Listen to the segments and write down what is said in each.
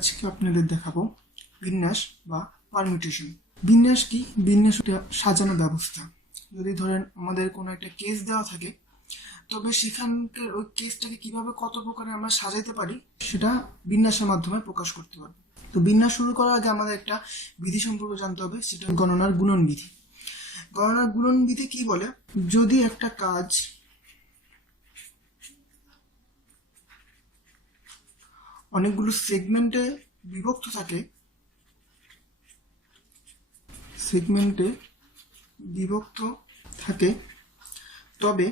আজকে আপনাদের দেখাবো বিন্যাস বা পারমিউটেশন। বিন্যাস কি? বিন্যাস একটা সাজানো ব্যবস্থা। যদি ধরেন আমাদের কোনো একটা কেস দেওয়া থাকে, তবে সেখানকার ওই কেসটাকে কিভাবে কত প্রকারে আমরা সাজাইতে পারি সেটা বিন্যাসের মাধ্যমে প্রকাশ করতে পারবো। তো বিন্যাস শুরু করার আগে আমাদের একটা বিধি সম্পর্কে জানতে হবে, সেটা গণনার গুণন বিধি। গণনার গুণন বিধি কি বলে? যদি একটা কাজ অনেকগুলো সেগমেন্টে বিভক্ত থাকে, তবে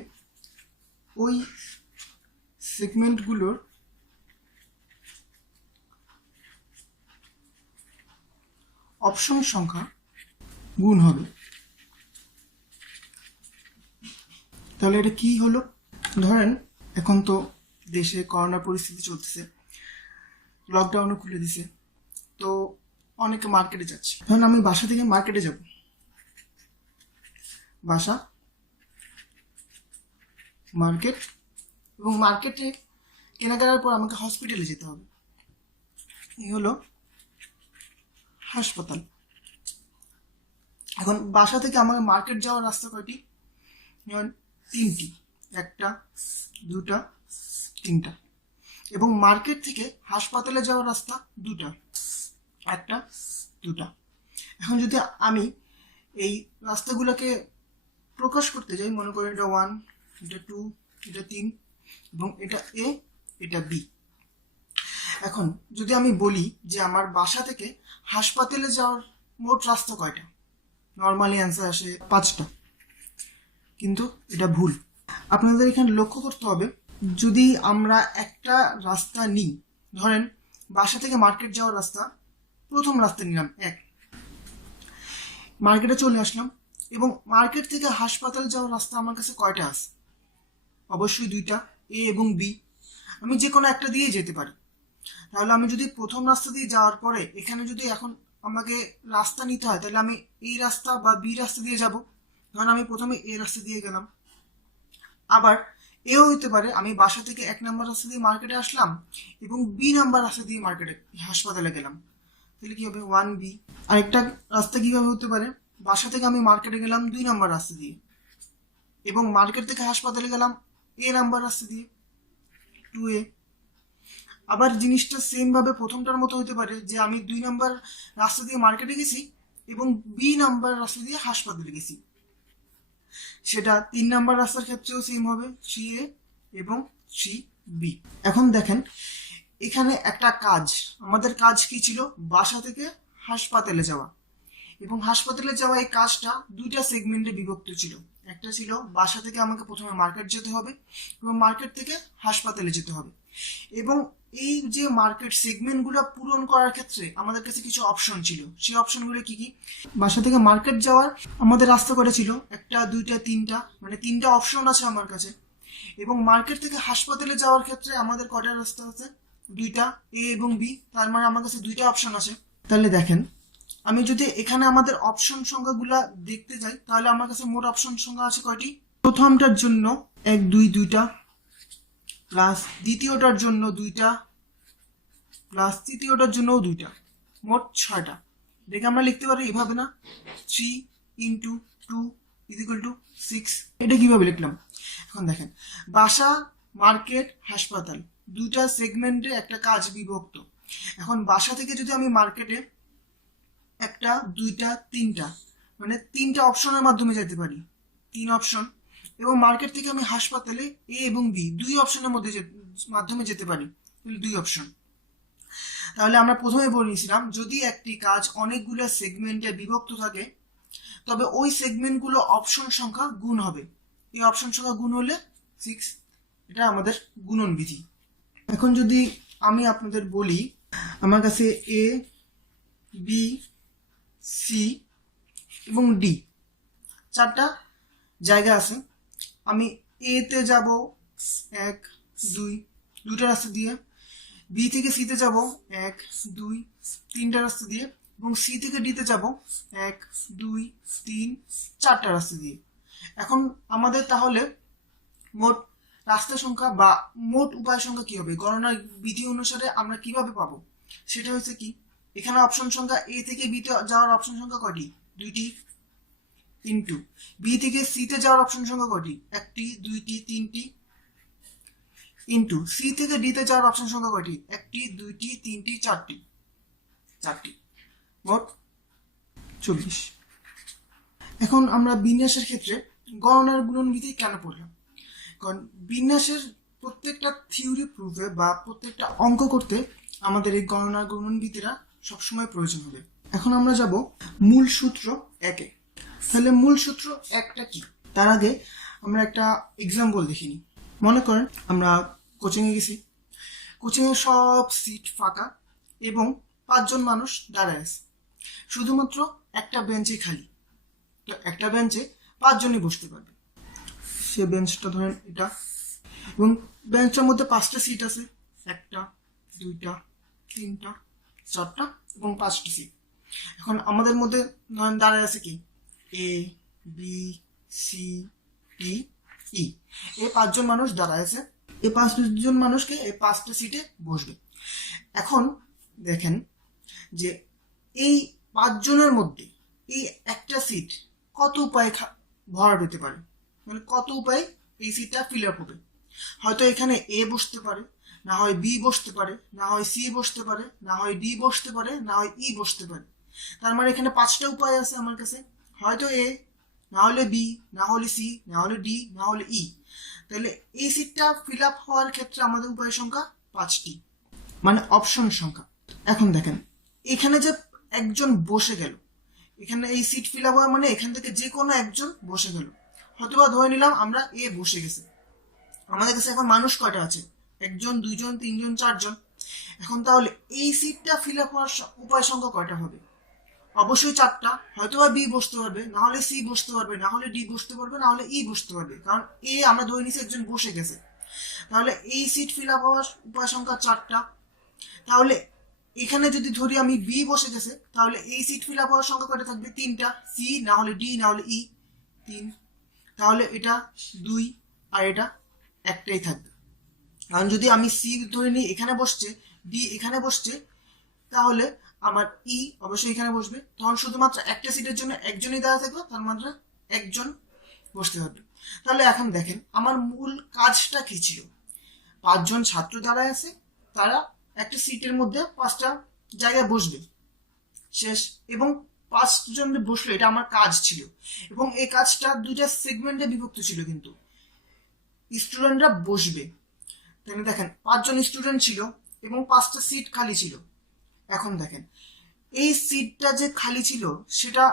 ওই সেগমেন্টগুলোর অপশন সংখ্যা গুণ হবে। তাহলে এটা কি হলো? ধরেন এখন তো দেশে করোনা পরিস্থিতি চলতেছে, লকডাউনও খুলে দিছে, তো অনেকে মার্কেটে যাচ্ছে। ধরেন আমি বাসা থেকে মার্কেটে যাব, বাসা মার্কেট, এবং মার্কেটে কেনাকাটার পর আমাকে হসপিটালে যেতে হবে। এই হলো হাসপাতাল। এখন বাসা থেকে আমার মার্কেট যাওয়ার রাস্তা কয়টি? তিনটি, একটা, দুটা, তিনটা। এবং মার্কেট থেকে হাসপাতালে যাওয়ার রাস্তা দুটা, একটা, দুটা। এখন যদি আমি এই রাস্তাগুলোকে প্রকাশ করতে যাই, মনে করি এটা 1, এটা 2, এটা 3, এবং এটা এ, এটা বি। এখন যদি আমি বলি যে আমার বাসা থেকে হাসপাতালে যাওয়ার মোট রাস্তা কয়টা, নর্মালি অ্যান্সার আসে 5টা, কিন্তু এটা ভুল। আপনাদের এখানে লক্ষ্য করতে হবে, যদি আমরা একটা রাস্তা নিই, ধরেন বাসা থেকে মার্কেট যাওয়ার রাস্তা, প্রথম রাস্তা নিলাম 1, মার্কেটে চলে আসলাম, এবং মার্কেট থেকে হাসপাতাল যাওয়ার রাস্তা আমার কাছে কয়টা আছে? অবশ্যই 2টা, এ এবং বি। আমি যে কোনো একটা দিয়ে যেতে পারি। তাহলে আমি যদি প্রথম রাস্তা দিয়ে যাওয়ার পরে এখানে যদি এখন আমাকে রাস্তা নিতে হয়, তাহলে আমি এই রাস্তা বা বি রাস্তা দিয়ে যাব। ধরেন আমি প্রথমে এ রাস্তা দিয়ে গেলাম, আবার এও হইতে পারে আমি বাসা থেকে 1 নম্বর রাস্তা দিয়ে মার্কেটে আসলাম এবং বি নাম্বার রাস্তা দিয়ে মার্কেটে হাসপাতালে গেলাম। তাহলে কি হবে? 1B। আরেকটা রাস্তা কিভাবে হতে পারে? বাসা থেকে আমি মার্কেটে গেলাম 2 নম্বর রাস্তা দিয়ে, এবং মার্কেট থেকে হাসপাতালে গেলাম এ নাম্বার রাস্তা দিয়ে, 2A। আবার জিনিসটা সেম ভাবে প্রথমটার মতো হতে পারে যে আমি 2 নম্বর রাস্তা দিয়ে মার্কেটে গেছি এবং বি নাম্বার রাস্তা দিয়ে হাসপাতালে গেছি, সেটা 3 নম্বর রাস্তার ক্ষেত্রেও সেম হবে, 3A এবং 3B। এখন দেখেন এখানে একটা কাজ, আমাদের কাজ কি ছিল? বাসা থেকে হাসপাতালে যাওয়া, এবং হাসপাতালে যাওয়া এই কাজটা 2টা সেগমেন্টে বিভক্ত ছিল। একটা ছিল বাসা থেকে আমাকে প্রথমে মার্কেট যেতে হবে এবং মার্কেট থেকে হাসপাতালে যেতে হবে, এবং এই যে মার্কেট সেগমেন্টগুলো পূরণ করার ক্ষেত্রে আমাদের কাছে কিছু অপশন ছিল। সেই অপশনগুলো কি কি? বাসা থেকে মার্কেট যাওয়ার আমাদের রাস্তা কয়টা ছিল? 1টা, 2টা, 3টা, মানে 3টা অপশন আছে আমার কাছে। এবং মার্কেট থেকে হাসপাতালে যাওয়ার ক্ষেত্রে আমাদের কয়টা রাস্তা আছে? 2টা, এ এবং বি। তার মানে আমার কাছে 2টা অপশন আছে। তাহলে দেখেন, আমি যদি এখানে আমাদের অপশন সংখ্যাগুলা দেখতে যাই, তাহলে আমার কাছে মোট অপশন সংখ্যা আছে কয়টি? প্রথমটার জন্য 1, 2, 2টা, প্লাস দ্বিতীয়টার জন্য 2টা, প্লাস তৃতীয়টার জন্য 2টা, মোট 6টা। দেখে আমরা লিখতে পারি এভাবে না, 3 × 2 = 6। এটা কিভাবে লিখলাম? এখন দেখেন, বাসা, মার্কেট, হাসপাতাল, 2টা সেগমেন্টে একটা কাজ বিভক্ত। এখন বাসা থেকে যদি আমি মার্কেটে 1টা, 2টা, 3টা, মানে 3টা অপশনের মাধ্যমে যেতে পারি, 3 অপশন, এবং মার্কেট থেকে আমি হাসপাতালে এ এবং বি 2 অপশনের মাধ্যমে যেতে পারি, 2 অপশন। তাহলে আমরা প্রথমে বলেছিলাম, যদি একটি কাজ অনেকগুলো সেগমেন্টে বিভক্ত থাকে, তবে ওই সেগমেন্টগুলো অপশন সংখ্যা গুণ হবে। এই অপশন সংখ্যা গুণ হলে 6। এটা আমাদের গুণন বিধি। এখন যদি আমি আপনাদের বলি, আমার কাছে এ, বি, সি এবং ডি 4টা জায়গা আছে। আমি এ তে যাব 1, 2, 2টা রাস্তা দিয়ে, বি থেকে সি তে যাব 1, 2, 3টা রাস্তা দিয়ে, এবং সি থেকে ডি তে যাব 1, 2, 3, 4টা রাস্তা দিয়ে। এখন আমাদের তাহলে মোট রাস্তা সংখ্যা বা মোট উপায় সংখ্যা কি হবে? গণনার বিধি অনুসারে আমরা কিভাবে পাবো? সেটা হচ্ছে কি, এখানে অপশন সংখ্যা এ থেকে বি তে যাওয়ার অপশন সংখ্যা কয়টি? দুইটি। ইন্টু বি থেকে সি তে যাওয়ার অপশন সংখ্যা কয়টি? একটি, দুইটি, তিনটি। ইন্টু সি থেকে ডি তে যাওয়ার অপশন সংখ্যা কয়টি? একটি, দুইটি, তিনটি, চারটি। মোট 24। এখন আমরা বিন্যাসের ক্ষেত্রে গণনার গুণনবিধি কেন পড়লাম? কারণ বিন্যাসের প্রত্যেকটা থিওরি প্রুফে বা প্রত্যেকটা অঙ্ক করতে আমাদের এই গণনার গুণনবিধিরা সবসময় প্রয়োজন হবে। এখন আমরা যাব মূল সূত্র 1-এ। তাহলে মূল সূত্র 1টা কি? তার আগে আমরা একটা এক্সাম্পল দেখে নিই। মনে করেন আমরা কোচিংয়ে গেছি, কোচিংয়ে সব সিট ফাঁকা এবং 5 জন মানুষ দাঁড়ায় আছে, শুধুমাত্র একটা বেঞ্চই খালি। তো একটা বেঞ্চে 5 জনই বসতে পারবে। সে বেঞ্চটা ধরেন এটা, এবং বেঞ্চটার মধ্যে 5টা সিট আছে, 1টা, 2টা, 3টা, 4টা এবং 5টা সিট। এখন আমাদের মধ্যে ধরেন দাঁড়ায় আছে কি, এ, বি, সি, ডি, ই। এই 5 জন মানুষ দাঁড়ায় আছে, এই 5 জন মানুষকে এই 5টা সিটে বসবে। এখন দেখেন যে এই 5 জনের মধ্যে এই একটা সিট কত উপায়ে ভরা যেতে পারে, মানে কত উপায়ে এই সিটটা ফিল আপ হবে। হয়তো এখানে এ বসতে পারে, না হয় বি বসতে পারে, না হয় সি বসতে পারে, না হয় ডি বসতে পারে, না হয় ই বসতে পারে। তার মানে এখানে 5টা উপায় আছে আমার কাছে, হয়তো এ, না হলে বি, না হলে সি, না হলে ডি, না হলে ই। তাহলে এই সিটটা ফিল আপ হওয়ার ক্ষেত্রে আমাদের উপায় সংখ্যা 5টি, মানে অপশন সংখ্যা। এখন দেখেন এখানে যে একজন বসে গেল, এখানে এই সিট ফিল আপ হওয়া মানে এখান থেকে যে কোনো একজন বসে গেল। হয়তোবা ধরে নিলাম আমরা এ বসে গেছে, আমাদের কাছে এখন মানুষ কয়টা আছে? 1 জন, 2 জন, 3 জন, 4 জন। এখন তাহলে এই সিটটা ফিল আপ হওয়ার উপায় সংখ্যা কয়টা হবে? অবশ্যই 4টা। হয়তোবা বি বসতে পারবে, না হলে সি বসতে পারবে, না হলে ডি বসতে পারবে, না হলে ই বসতে পারবে, কারণ এ আমরা ধরে নিচ্ছি একজন বসে গেছে। তাহলে এই সিট ফিল আপ হওয়ার উপায় সংখ্যা 4টা। তাহলে এখানে যদি ধরি আমি বি বসে গেছে, তাহলে এই সিট ফিল আপ হওয়ার সংখ্যা কয়টা থাকবে? 3টা। সি, না হলে ডি, না হলে ই, 3। তাহলে এটা 2 আর এটা একটাই থাকবে। কারণ যদি আমি সি ধরে নিই এখানে বসছে, ডি এখানে বসছে, তাহলে আমার ই অবশ্যই এখানে বসবে। তখন শুধুমাত্র একটা সিটের জন্য একজনই দাঁড়া থাকবে, তার মানে একজন বসতে হবে। তাহলে এখন দেখেন আমার মূল কাজটা কি ছিল? 5 জন ছাত্র দাঁড়ায় আছে, তারা একটা সিটের মধ্যে 5টা জায়গায় বসবে, শেষ। এবং 5 জন বসলো, এটা আমার কাজ ছিল। এবং এই কাজটা 2টা সেগমেন্টে বিভক্ত ছিল, কিন্তু স্টুডেন্টরা বসবে। তাহলে দেখেন 5 জন স্টুডেন্ট ছিল এবং 5টা সিট খালি ছিল। এখন দেখেন এই সিটটা যে খালি ছিল সেটা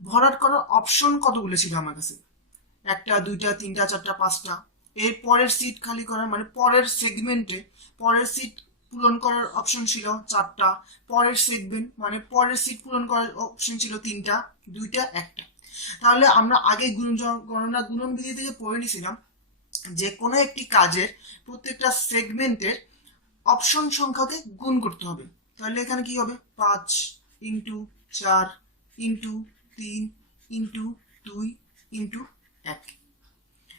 ভরাট করার অপশন কতগুলো ছিল আমার কাছে? 1টা, 2টা, 3টা, 4টা, 5টা। এর পরের সিট খালি করার মানে পরের সেগমেন্টে পরের সিট পূরণ করার অপশন ছিল 4টা। পরের সেগমেন্ট মানে পরের সিট পূরণ করার অপশন ছিল 3টা, 2টা, 1টা। তাহলে আমরা আগে গণনা গুণনবিধি থেকে পড়ে নিয়েছিলাম যে কোনো একটি কাজের প্রত্যেকটা সেগমেন্টের অপশন সংখ্যাকে গুণ করতে হবে। তাহলে এখানে কি হবে? 5 ইন্টু 4 ইন্টু 3 ইন্টু 2 ইন্টু 1।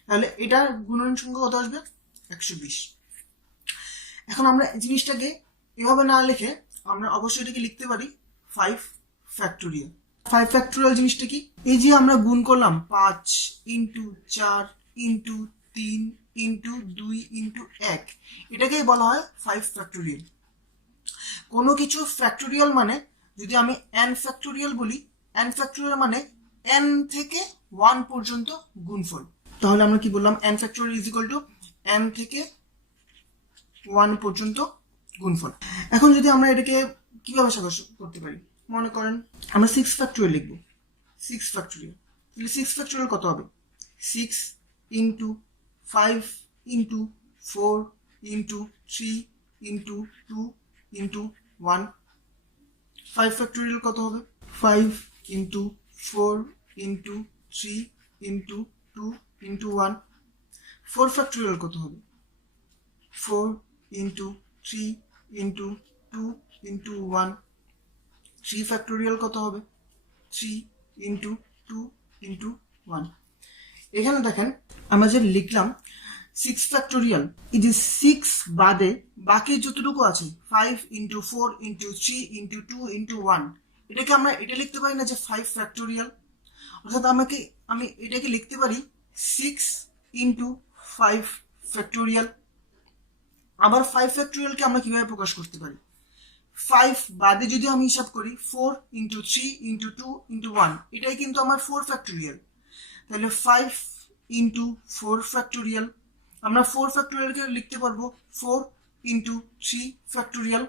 তাহলে এটার গুণন সংখ্যা কত আসবে? 120। এখন আমরা জিনিসটাকে এভাবে না লিখে আমরা অবশ্যই এটাকে লিখতে পারি 5 ফ্যাক্টোরিয়াল। 5 ফ্যাক্টোরিয়াল জিনিসটা কি? এই যে আমরা গুণ করলাম 5 ইন্টু 4 ইন্টু 3 ইন্টু 2 ইন্টু 1, এটাকেই বলা হয় 5 ফ্যাক্টোরিয়াল। কোনো কিছু ফ্যাক্টোরিয়াল মানে যদি আমি n ফ্যাক্টোরিয়াল বলি, n ফ্যাক্টোরিয়াল মানে n থেকে 1 পর্যন্ত গুণফল। তাহলে আমরা কি বললাম? n factorial is equal two n থেকে 1 পর্যন্ত গুণফল। এখন যদি আমরা এটাকে কিভাবে সাব্যস্ত করতে পারি? মনে করেন আমরা 6 ফ্যাক্টোরিয়াল লিখব। 6 ফ্যাক্টোরিয়াল, তাহলে 6 ফ্যাক্টোরিয়াল কত হবে? 6 into 5 into 4 into 3 into 2 into 1। 5 factorial কত হবে? 5 into 4 into 3 into 2 into 1। 4 factorial কত হবে? 4 ইন্টু 3 ইন্টু 2 ইন্টু 1। 3 ফ্যাক্টোরিয়াল কত হবে? 3 ইন্টু 2 ইন্টু 1। এখানে দেখেন আমরা যে লিখলাম 6 ফ্যাক্টোরিয়াল, এই যে 6 বাদে বাকি যতটুকু আছে 5 ইন্টু 4 ইন্টু 3 ইন্টু 2 ইন্টু 1, এটাকে আমরা এটা লিখতে পারি না যে 5 ফ্যাক্টোরিয়াল, অর্থাৎ আমি এটাকে লিখতে পারি 6 ইন্টু 5 ফ্যাক্টোরিয়াল। আবার 5 ফ্যাক্টোরিয়ালকে আমরা কিভাবে প্রকাশ করতে পারি, 5 বাদে যদি আমি হিসাব করি 4 ইন্টু 3 ইন্টু 2 ইন্টু 1, এটাই কিন্তু আমার 4 ফ্যাক্টোরিয়াল। তাহলে 5 ইন্টু 4 ফ্যাক্টোরিয়াল, আমরা 4 ফ্যাক্টোরিয়ালকে লিখতে পারবো 4 ইন্টু 3 ফ্যাক্টোরিয়াল।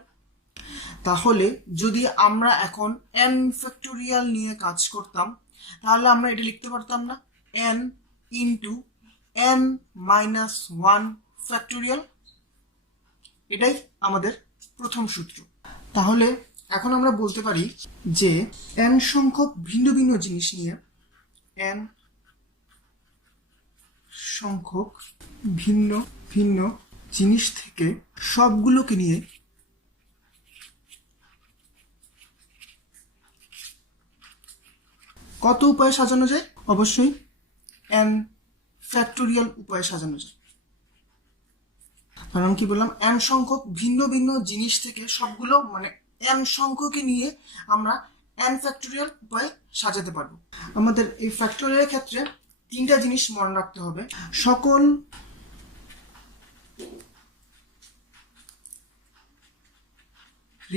তাহলে যদি আমরা এখন n ফ্যাক্টোরিয়াল নিয়ে কাজ করতাম, তাহলে আমরা এটা লিখতে পারতাম না n into n minus 1 factorial, এটাই আমাদের প্রথম সূত্র। তাহলে এখন আমরা বলতে পারি যে n সংখ্যক ভিন্ন ভিন্ন জিনিস নিয়ে, n সংখ্যক ভিন্ন ভিন্ন জিনিস থেকে সবগুলোকে নিয়ে কত উপায়ে সাজানো যায়, অবশ্যই n ফ্যাক্টোরিয়াল উপায়ে সাজানো যায়। কারণ কি বললাম, n সংখ্যক ভিন্ন ভিন্ন জিনিস থেকে সবগুলো মানে n সংখ্যকে নিয়ে আমরা n ফ্যাক্টোরিয়াল উপায়ে সাজাতে পারবো। আমাদের এই ফ্যাক্টোরিয়ালের ক্ষেত্রে 3টা জিনিস মনে রাখতে হবে। সকল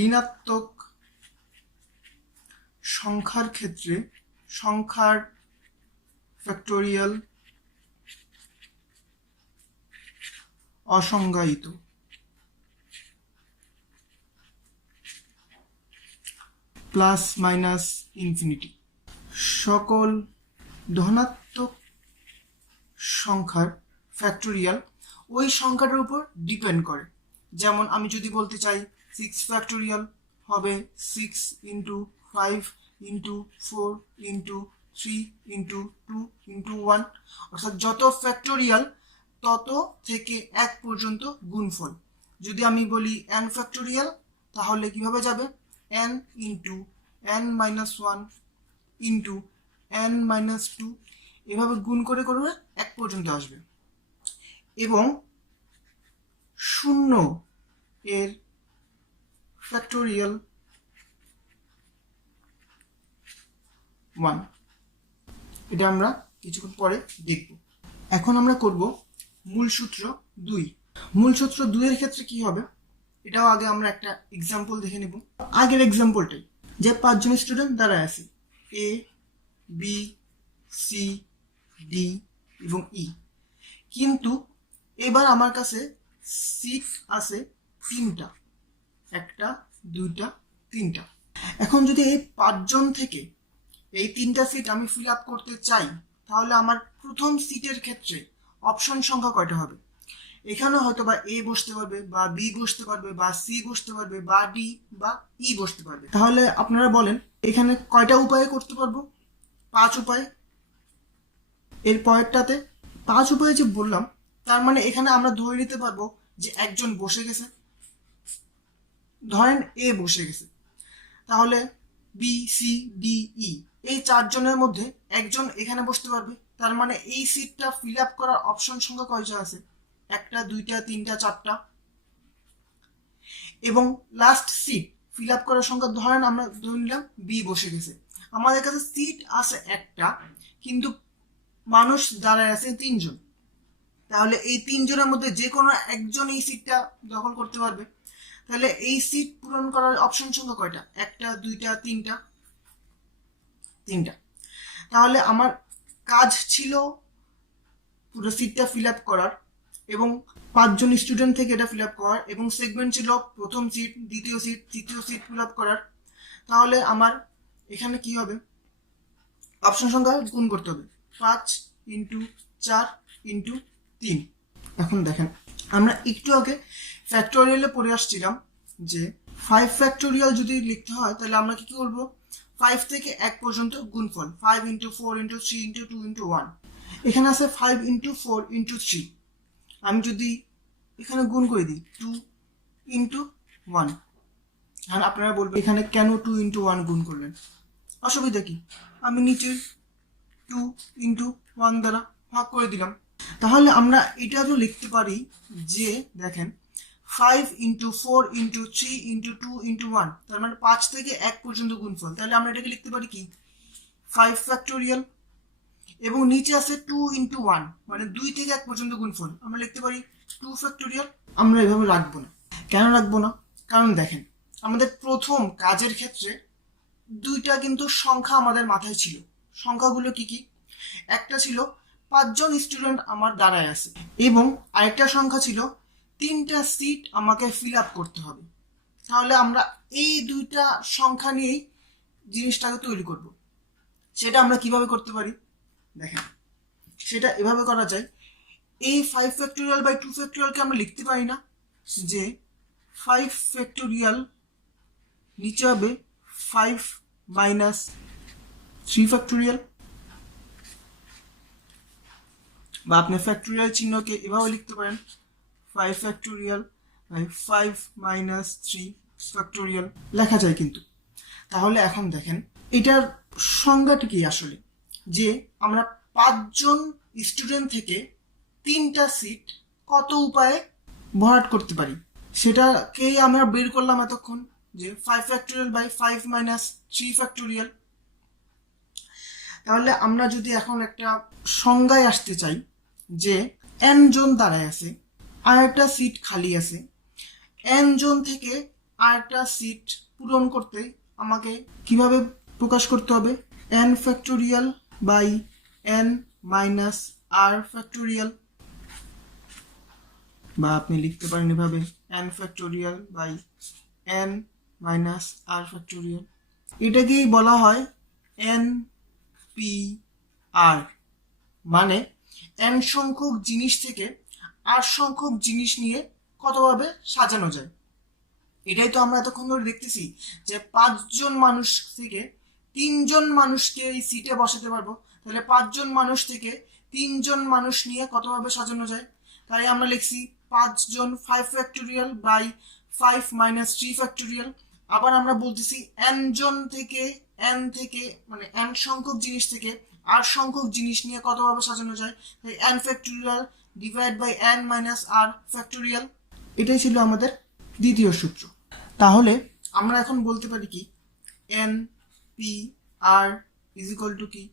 ঋণাত্মক সংখ্যার ক্ষেত্রে সংখ্যার ফ্যাক্টোরিয়াল অসংজ্ঞায়িত, প্লাস মাইনাস ইনফিনিটি। সকল ধনাত্মক সংখ্যার ফ্যাক্টোরিয়াল ওই সংখ্যাটার উপর ডিপেন্ড করে। যেমন আমি যদি বলতে চাই 6 ফ্যাক্টোরিয়াল হবে 6 into 5 into 4 into 3 into 2 into 1, অর্থাৎ যত ফ্যাক্টোরিয়াল তত থেকে 1 পর্যন্ত গুণফল। যদি আমি বলি n ফ্যাক্টোরিয়াল, তাহলে কিভাবে যাবে n into n minus 1 into n minus 2, এভাবে গুণ করে করে 1 পর্যন্ত আসবে। এবং 0 এর ফ্যাক্টোরিয়াল 1, এটা আমরা কিছুক্ষণ পরে দেখব। এখন আমরা করব মূল সূত্র 2। মূল সূত্র 2 এর ক্ষেত্রে কি হবে, এটাও আগে আমরা একটা এক্সাম্পল দেখে নেব। আগের এক্সাম্পলটাই, যে 5 জন স্টুডেন্ট দাঁড়ায় আছে, এ বি সি ডি এবং ই, কিন্তু এবার আমার কাছে সিট আছে 3টা, 1টা 2টা 3টা। এখন যদি এই 5 জন থেকে এই 3টা সিট আমি ফিল আপ করতে চাই, তাহলে আমার প্রথম সিটের ক্ষেত্রে অপশন সংখ্যা কয়টা হবে, এখানে হয়তো বা এ বসতে পারবে বা বি বসতে পারবে বা সি বসতে পারবে বা ডি বা ই বসতে পারবে। তাহলে আপনারা বলেন এখানে কয়টা উপায়ে করতে পারবো, 5 উপায়ে। এর পরেরটাতে 5 উপায়ে যে বললাম, তার মানে এখানে আমরা ধরে নিতে পারবো যে একজন বসে গেছে, ধরেন এ বসে গেছে, তাহলে বি সি ডি ই এই 4 জনের মধ্যে একজন এখানে বসতে পারবে। তার মানে এই সিটটা ফিল আপ করার অপশন সংখ্যা কয়টা আছে, 1টা 2টা 3টা 4টা। এবং লাস্ট সিট ফিল আপ করার সংখ্যা ধরেন আমরা ধরে নিলাম বি বসে গেছে, আমাদের কাছে সিট আছে 1টা, কিন্তু মানুষ দাঁড়ায় আছে 3 জন। তাহলে এই 3 জনের মধ্যে যে কোনো একজন এই সিটটা দখল করতে পারবে। তাহলে এই সিট পূরণ করার অপশন সংখ্যা কয়টা, 1টা 2টা 3টা 3টা। তাহলে আমার কাজ ছিল পুরো সিটটা ফিল আপ করার এবং 5 জন স্টুডেন্ট থেকে এটা ফিল আপ করার, এবং সেগমেন্ট ছিল প্রথম সিট, দ্বিতীয় সিট, তৃতীয় সিট ফিল আপ করার। তাহলে আমার এখানে কি হবে, অপশন সংখ্যা গুণ করতে হবে, 5 ইন্টু 4 ইন্টু 3। এখন দেখেন, আমরা একটু আগে ফ্যাক্টোরিয়ালে পড়ে আসছিলাম যে 5 ফ্যাক্টোরিয়াল যদি লিখতে হয়, তাহলে আমরা কি করবো, 5 থেকে 1 পর্যন্ত গুণফল, 5 ইন্টু 4 ইন্টু 3 ইন্টু 2 ইন্টু 1। এখানে আছে 5 ইন্টু 4 ইন্টু 3, আমি যদি এখানে গুণ করে দিই 2 ইন্টু 1, আর আপনারা বলবেন এখানে কেন 2 ইন্টু 1 গুণ করলেন, অসুবিধা কি, আমি নিচে 2 ইন্টু 1 দ্বারা ভাগ করে দিলাম। তাহলে আমরা এটা তো লিখতে পারি যে দেখেন 5 ইন্টু 4 ইন্টু 3 ইন্টু 2 ইন্টু 1, তার মানে 5 থেকে 1 পর্যন্ত গুণফল। তাহলে আমরা এটাকে লিখতে পারি কি 5 ফ্যাক্টোরিয়াল, এবং নিচে আছে 2 ইন্টু 1, মানে 2 থেকে 1 পর্যন্ত গুণফল, আমরা লিখতে পারি 2 ফ্যাক্টোরিয়াল। আমরা এভাবে রাখবো না। কেন রাখবো না? কারণ দেখেন আমাদের প্রথম কাজের ক্ষেত্রে দুইটা কিন্তু সংখ্যা আমাদের মাথায় ছিল। সংখ্যাগুলো কি কি? একটা ছিল 5 জন স্টুডেন্ট আমার দাঁড়ায় আছে, এবং আরেকটা সংখ্যা ছিল 3টা সিট আমাকে ফিল আপ করতে হবে। তাহলে আমরা এই দুইটা সংখ্যা নিয়েই জিনিসটাকে তৈরি করব। সেটা আমরা কিভাবে করতে পারি দেখেন, সেটা এভাবে করা যায়। এই 5 ফ্যাক্টোরিয়াল বাই 2 ফ্যাক্টোরিয়ালকে আমরা লিখতে পারি না যে 5 ফ্যাক্টোরিয়াল নিচে হবে 5 মাইনাস 3 ফ্যাক্টোরিয়াল, বা আপনি ফ্যাক্টোরিয়াল চিহ্নকে এভাবে লিখতে পারেন 5 ফ্যাক্টোরিয়াল বাই 5 মাইনাস 3 ফ্যাক্টোরিয়াল লেখা যায় কিন্তু। তাহলে এখন দেখেন এটার সংজ্ঞাটা কি আসলে, যে আমরা 5 জন স্টুডেন্ট থেকে 3টা সিট কত উপায়ে ভরাট করতে পারি, সেটাকেই আমরা বের করলাম এতক্ষণ, যে 5 ফ্যাক্টোরিয়াল বাই 5 মাইনাস 3 ফ্যাক্টোরিয়াল। তাহলে আমরা যদি এখন একটা সংজ্ঞায় আসতে চাই যে n জন দাঁড়ায় আছে, আর একটা সিট খালি আছে, n জন থেকে আরেকটা সিট পূরণ করতে আমাকে কিভাবে প্রকাশ করতে হবে? n factorial by n minus r factorial, বা আপনি লিখতে পারেন এভাবে n factorial by n minus r factorial. এটাকেই বলা হয় NPR, মানে n সংখ্যক জিনিস থেকে r সংখ্যক জিনিস নিয়ে কতভাবে সাজানো যায়। এটাই তো আমরা এতক্ষণ ধরে দেখতেছি, যে 5 জন মানুষ থেকে 3 জন মানুষকে এই সিটে বসাতে পারবো। তাহলে 5 জন মানুষ থেকে 3 জন মানুষ নিয়ে কতভাবে সাজানো যায়। তাই আমরা লিখছি 5 জন 5 ফ্যাক্টোরিয়াল বাই 5 মাইনাস 3 ফ্যাক্টোরিয়াল। আবার আমরা বলতেছি n জন থেকে মানে n সংখ্যক জিনিস থেকে r সংখ্যক জিনিস নিয়ে কতভাবে সাজানো যায়। তাই n factorial divide by n minus r factorial. এটাই ছিল আমাদের দ্বিতীয় সূত্র। তাহলে আমরা এখন বলতে পারি কি NPR ইজ ইকুয়াল টু কি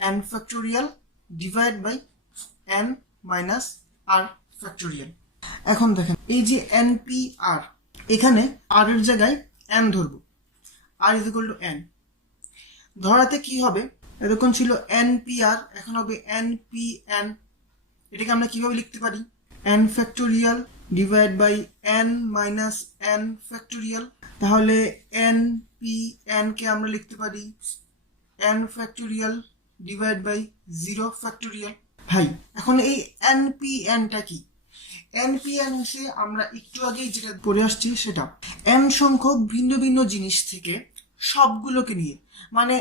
n factorial divide by n minus r factorial. এখন দেখেন এই যে NPR, এখানে r এর জায়গায় n ধরবো, r is equal two n। ধরাতে কি হবে, এরকম ছিল NPR, এখন হবে NPN। এটাকে আমরা কিভাবে লিখতে পারি? n factorial divide by n minus n factorial. তাহলে NPN কে আমরা লিখতে পারি n factorial divide by 0 factorial. ভাই এখন এই NPNটা কি? NPN হচ্ছে আমরা একটু আগেই যেটা পড়ে আসছি সেটা n সংখ্যক ভিন্ন ভিন্ন জিনিস থেকে সবগুলোকে নিয়ে, মানে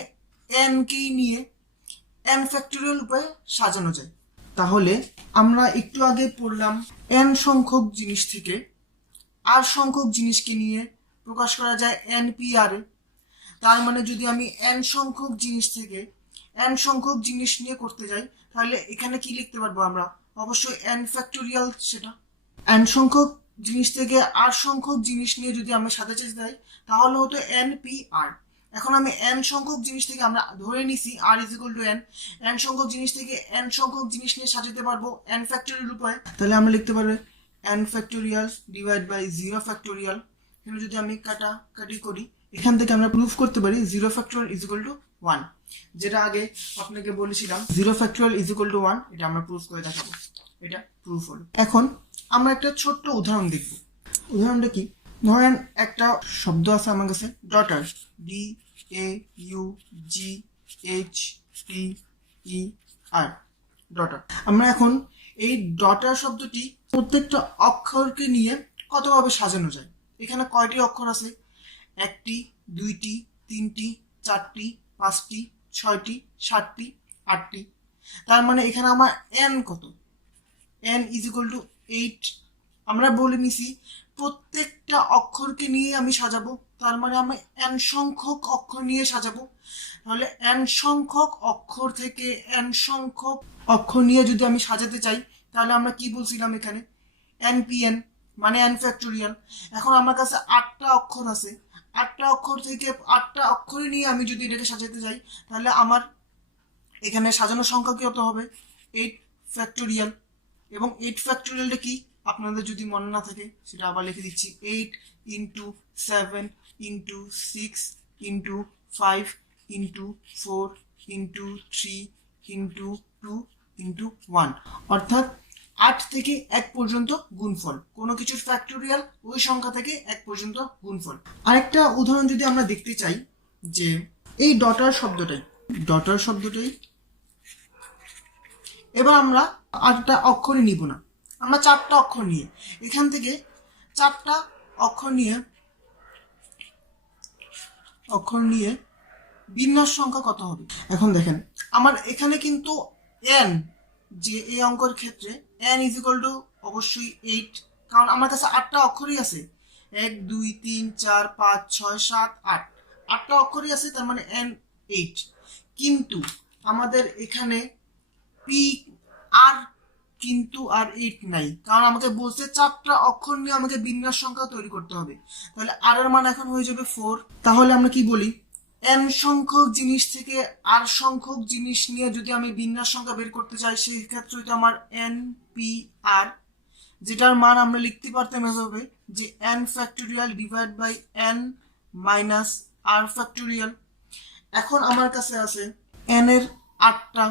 n কেই নিয়ে n ফ্যাক্টোরিয়াল উপায়ে সাজানো যায়। তাহলে আমরা একটু আগে পড়লাম n সংখ্যক জিনিস থেকে r সংখ্যক জিনিসকে নিয়ে প্রকাশ করা যায় NPR এ। তার মানে যদি আমি n সংখ্যক জিনিস থেকে n সংখ্যক জিনিস নিয়ে করতে যাই, তাহলে এখানে কি লিখতে পারবো আমরা? অবশ্যই n ফ্যাক্টোরিয়াল। সেটা n সংখ্যক জিনিস থেকে r সংখ্যক জিনিস নিয়ে যদি আমরা সাজাতে চাই তাহলে হতো NPR। এখন আমি n সংখ্যক জিনিস থেকে আমরা ধরে নিছি r is equal two n, n সংখ্যক জিনিস থেকে n সংখ্যক জিনিস নিয়ে সাজাতে পারবো n ফ্যাক্টোরিয়াল উপায়ে। তাহলে আমরা লিখতে পারবো n factorial divide by 0 factorial. এখানে যদি আমি কাটাকাটি করি, এখান থেকে আমরা প্রুফ করতে পারি 0 ফ্যাক্টোরিয়াল ইজ ইকুয়াল টু 1, যেটা আগে আপনাকে বলেছিলাম 0 ফ্যাক্টোরিয়াল ইজ ইকুয়াল টু 1। এটা আমরা প্রুফ করে দেখাবো, এটা প্রুফ হলো। এখন আমরা একটা ছোট্ট উদাহরণ দেখব। উদাহরণটা কি? ধরেন একটা শব্দ আছে আমার কাছে ডটার, DAUGHTER, ডটার। আমরা এখন এই ডটার শব্দটি প্রত্যেকটা অক্ষরকে নিয়ে কতভাবে সাজানো যায়। এখানে কয়টি অক্ষর আছে? 1টি, 2টি, 3টি, 4টি, 5টি, 6টি, 7টি, 8টি। তার মানে এখানে আমার n কত? n is equal two 8। আমরা বলে নিছি প্রত্যেকটা অক্ষরকে নিয়ে আমি সাজাবো, তার মানে আমি n সংখ্যক অক্ষর নিয়ে সাজাবো। তাহলে n সংখ্যক অক্ষর থেকে n সংখ্যক অক্ষর নিয়ে যদি আমি সাজাতে চাই, তাহলে আমরা কি বলছিলাম এখানে, npn মানে n ফ্যাক্টোরিয়াল। এখন আমার কাছে 8টা অক্ষর আছে, 8টা অক্ষর থেকে 8টা অক্ষরই নিয়ে আমি যদি এটাকে সাজাতে চাই, তাহলে আমার এখানে সাজানোর সংখ্যা কত হবে, 8 ফ্যাক্টোরিয়াল। এবং 8 ফ্যাক্টোরিয়ালটা কি আপনাদের যদি মনে না থাকে সেটা আবার লিখে দিচ্ছি, 8 into 7 into 6 into 5 into 4 into 3 into 2 into 1, অর্থাৎ 8 থেকে 1 পর্যন্ত গুণফল। কোনো কিছুর ফ্যাক্টোরিয়াল ওই সংখ্যা থেকে 1 পর্যন্ত গুণফল। আরেকটা উদাহরণ যদি আমরা দেখতে চাই, যে এই ডটার শব্দটাই এবার আমরা 8টা অক্ষরই নিব না, আমরা 4টা অক্ষর নিয়ে, এখান থেকে 4টা অক্ষর নিয়ে বিন্যাস সংখ্যা কত হবে। এখন দেখেন আমার এখানে কিন্তু n, যে এই অঙ্কের ক্ষেত্রে n ইজ ইকুয়াল টু অবশ্যই 8, কারণ আমার কাছে 8টা অক্ষরই আছে, 1 2 3 4 5 6 7 8, 8টা অক্ষরই আছে, তার মানে n 8। কিন্তু আমাদের এখানে পি আর কিন্তু আর 8 নাই, কারণ আমাকে বলছে 4টা অক্ষর নিয়ে আমাকে বিন্যাস সংখ্যা তৈরি করতে হবে। তাহলে আর এর মান এখন হয়ে যাবে 4। তাহলে আমরা কি বলি, n সংখ্যক জিনিস থেকে r সংখ্যক জিনিস নিয়ে যদি আমি বিন্যাস সংখ্যা বের করতে চাই, সেই ক্ষেত্রে তো আমার npr, যেটার মান আমরা লিখতে পারতাম এভাবে যে n factorial divide by n minus r factorial. এখন আমার কাছে আছে n এর 8টা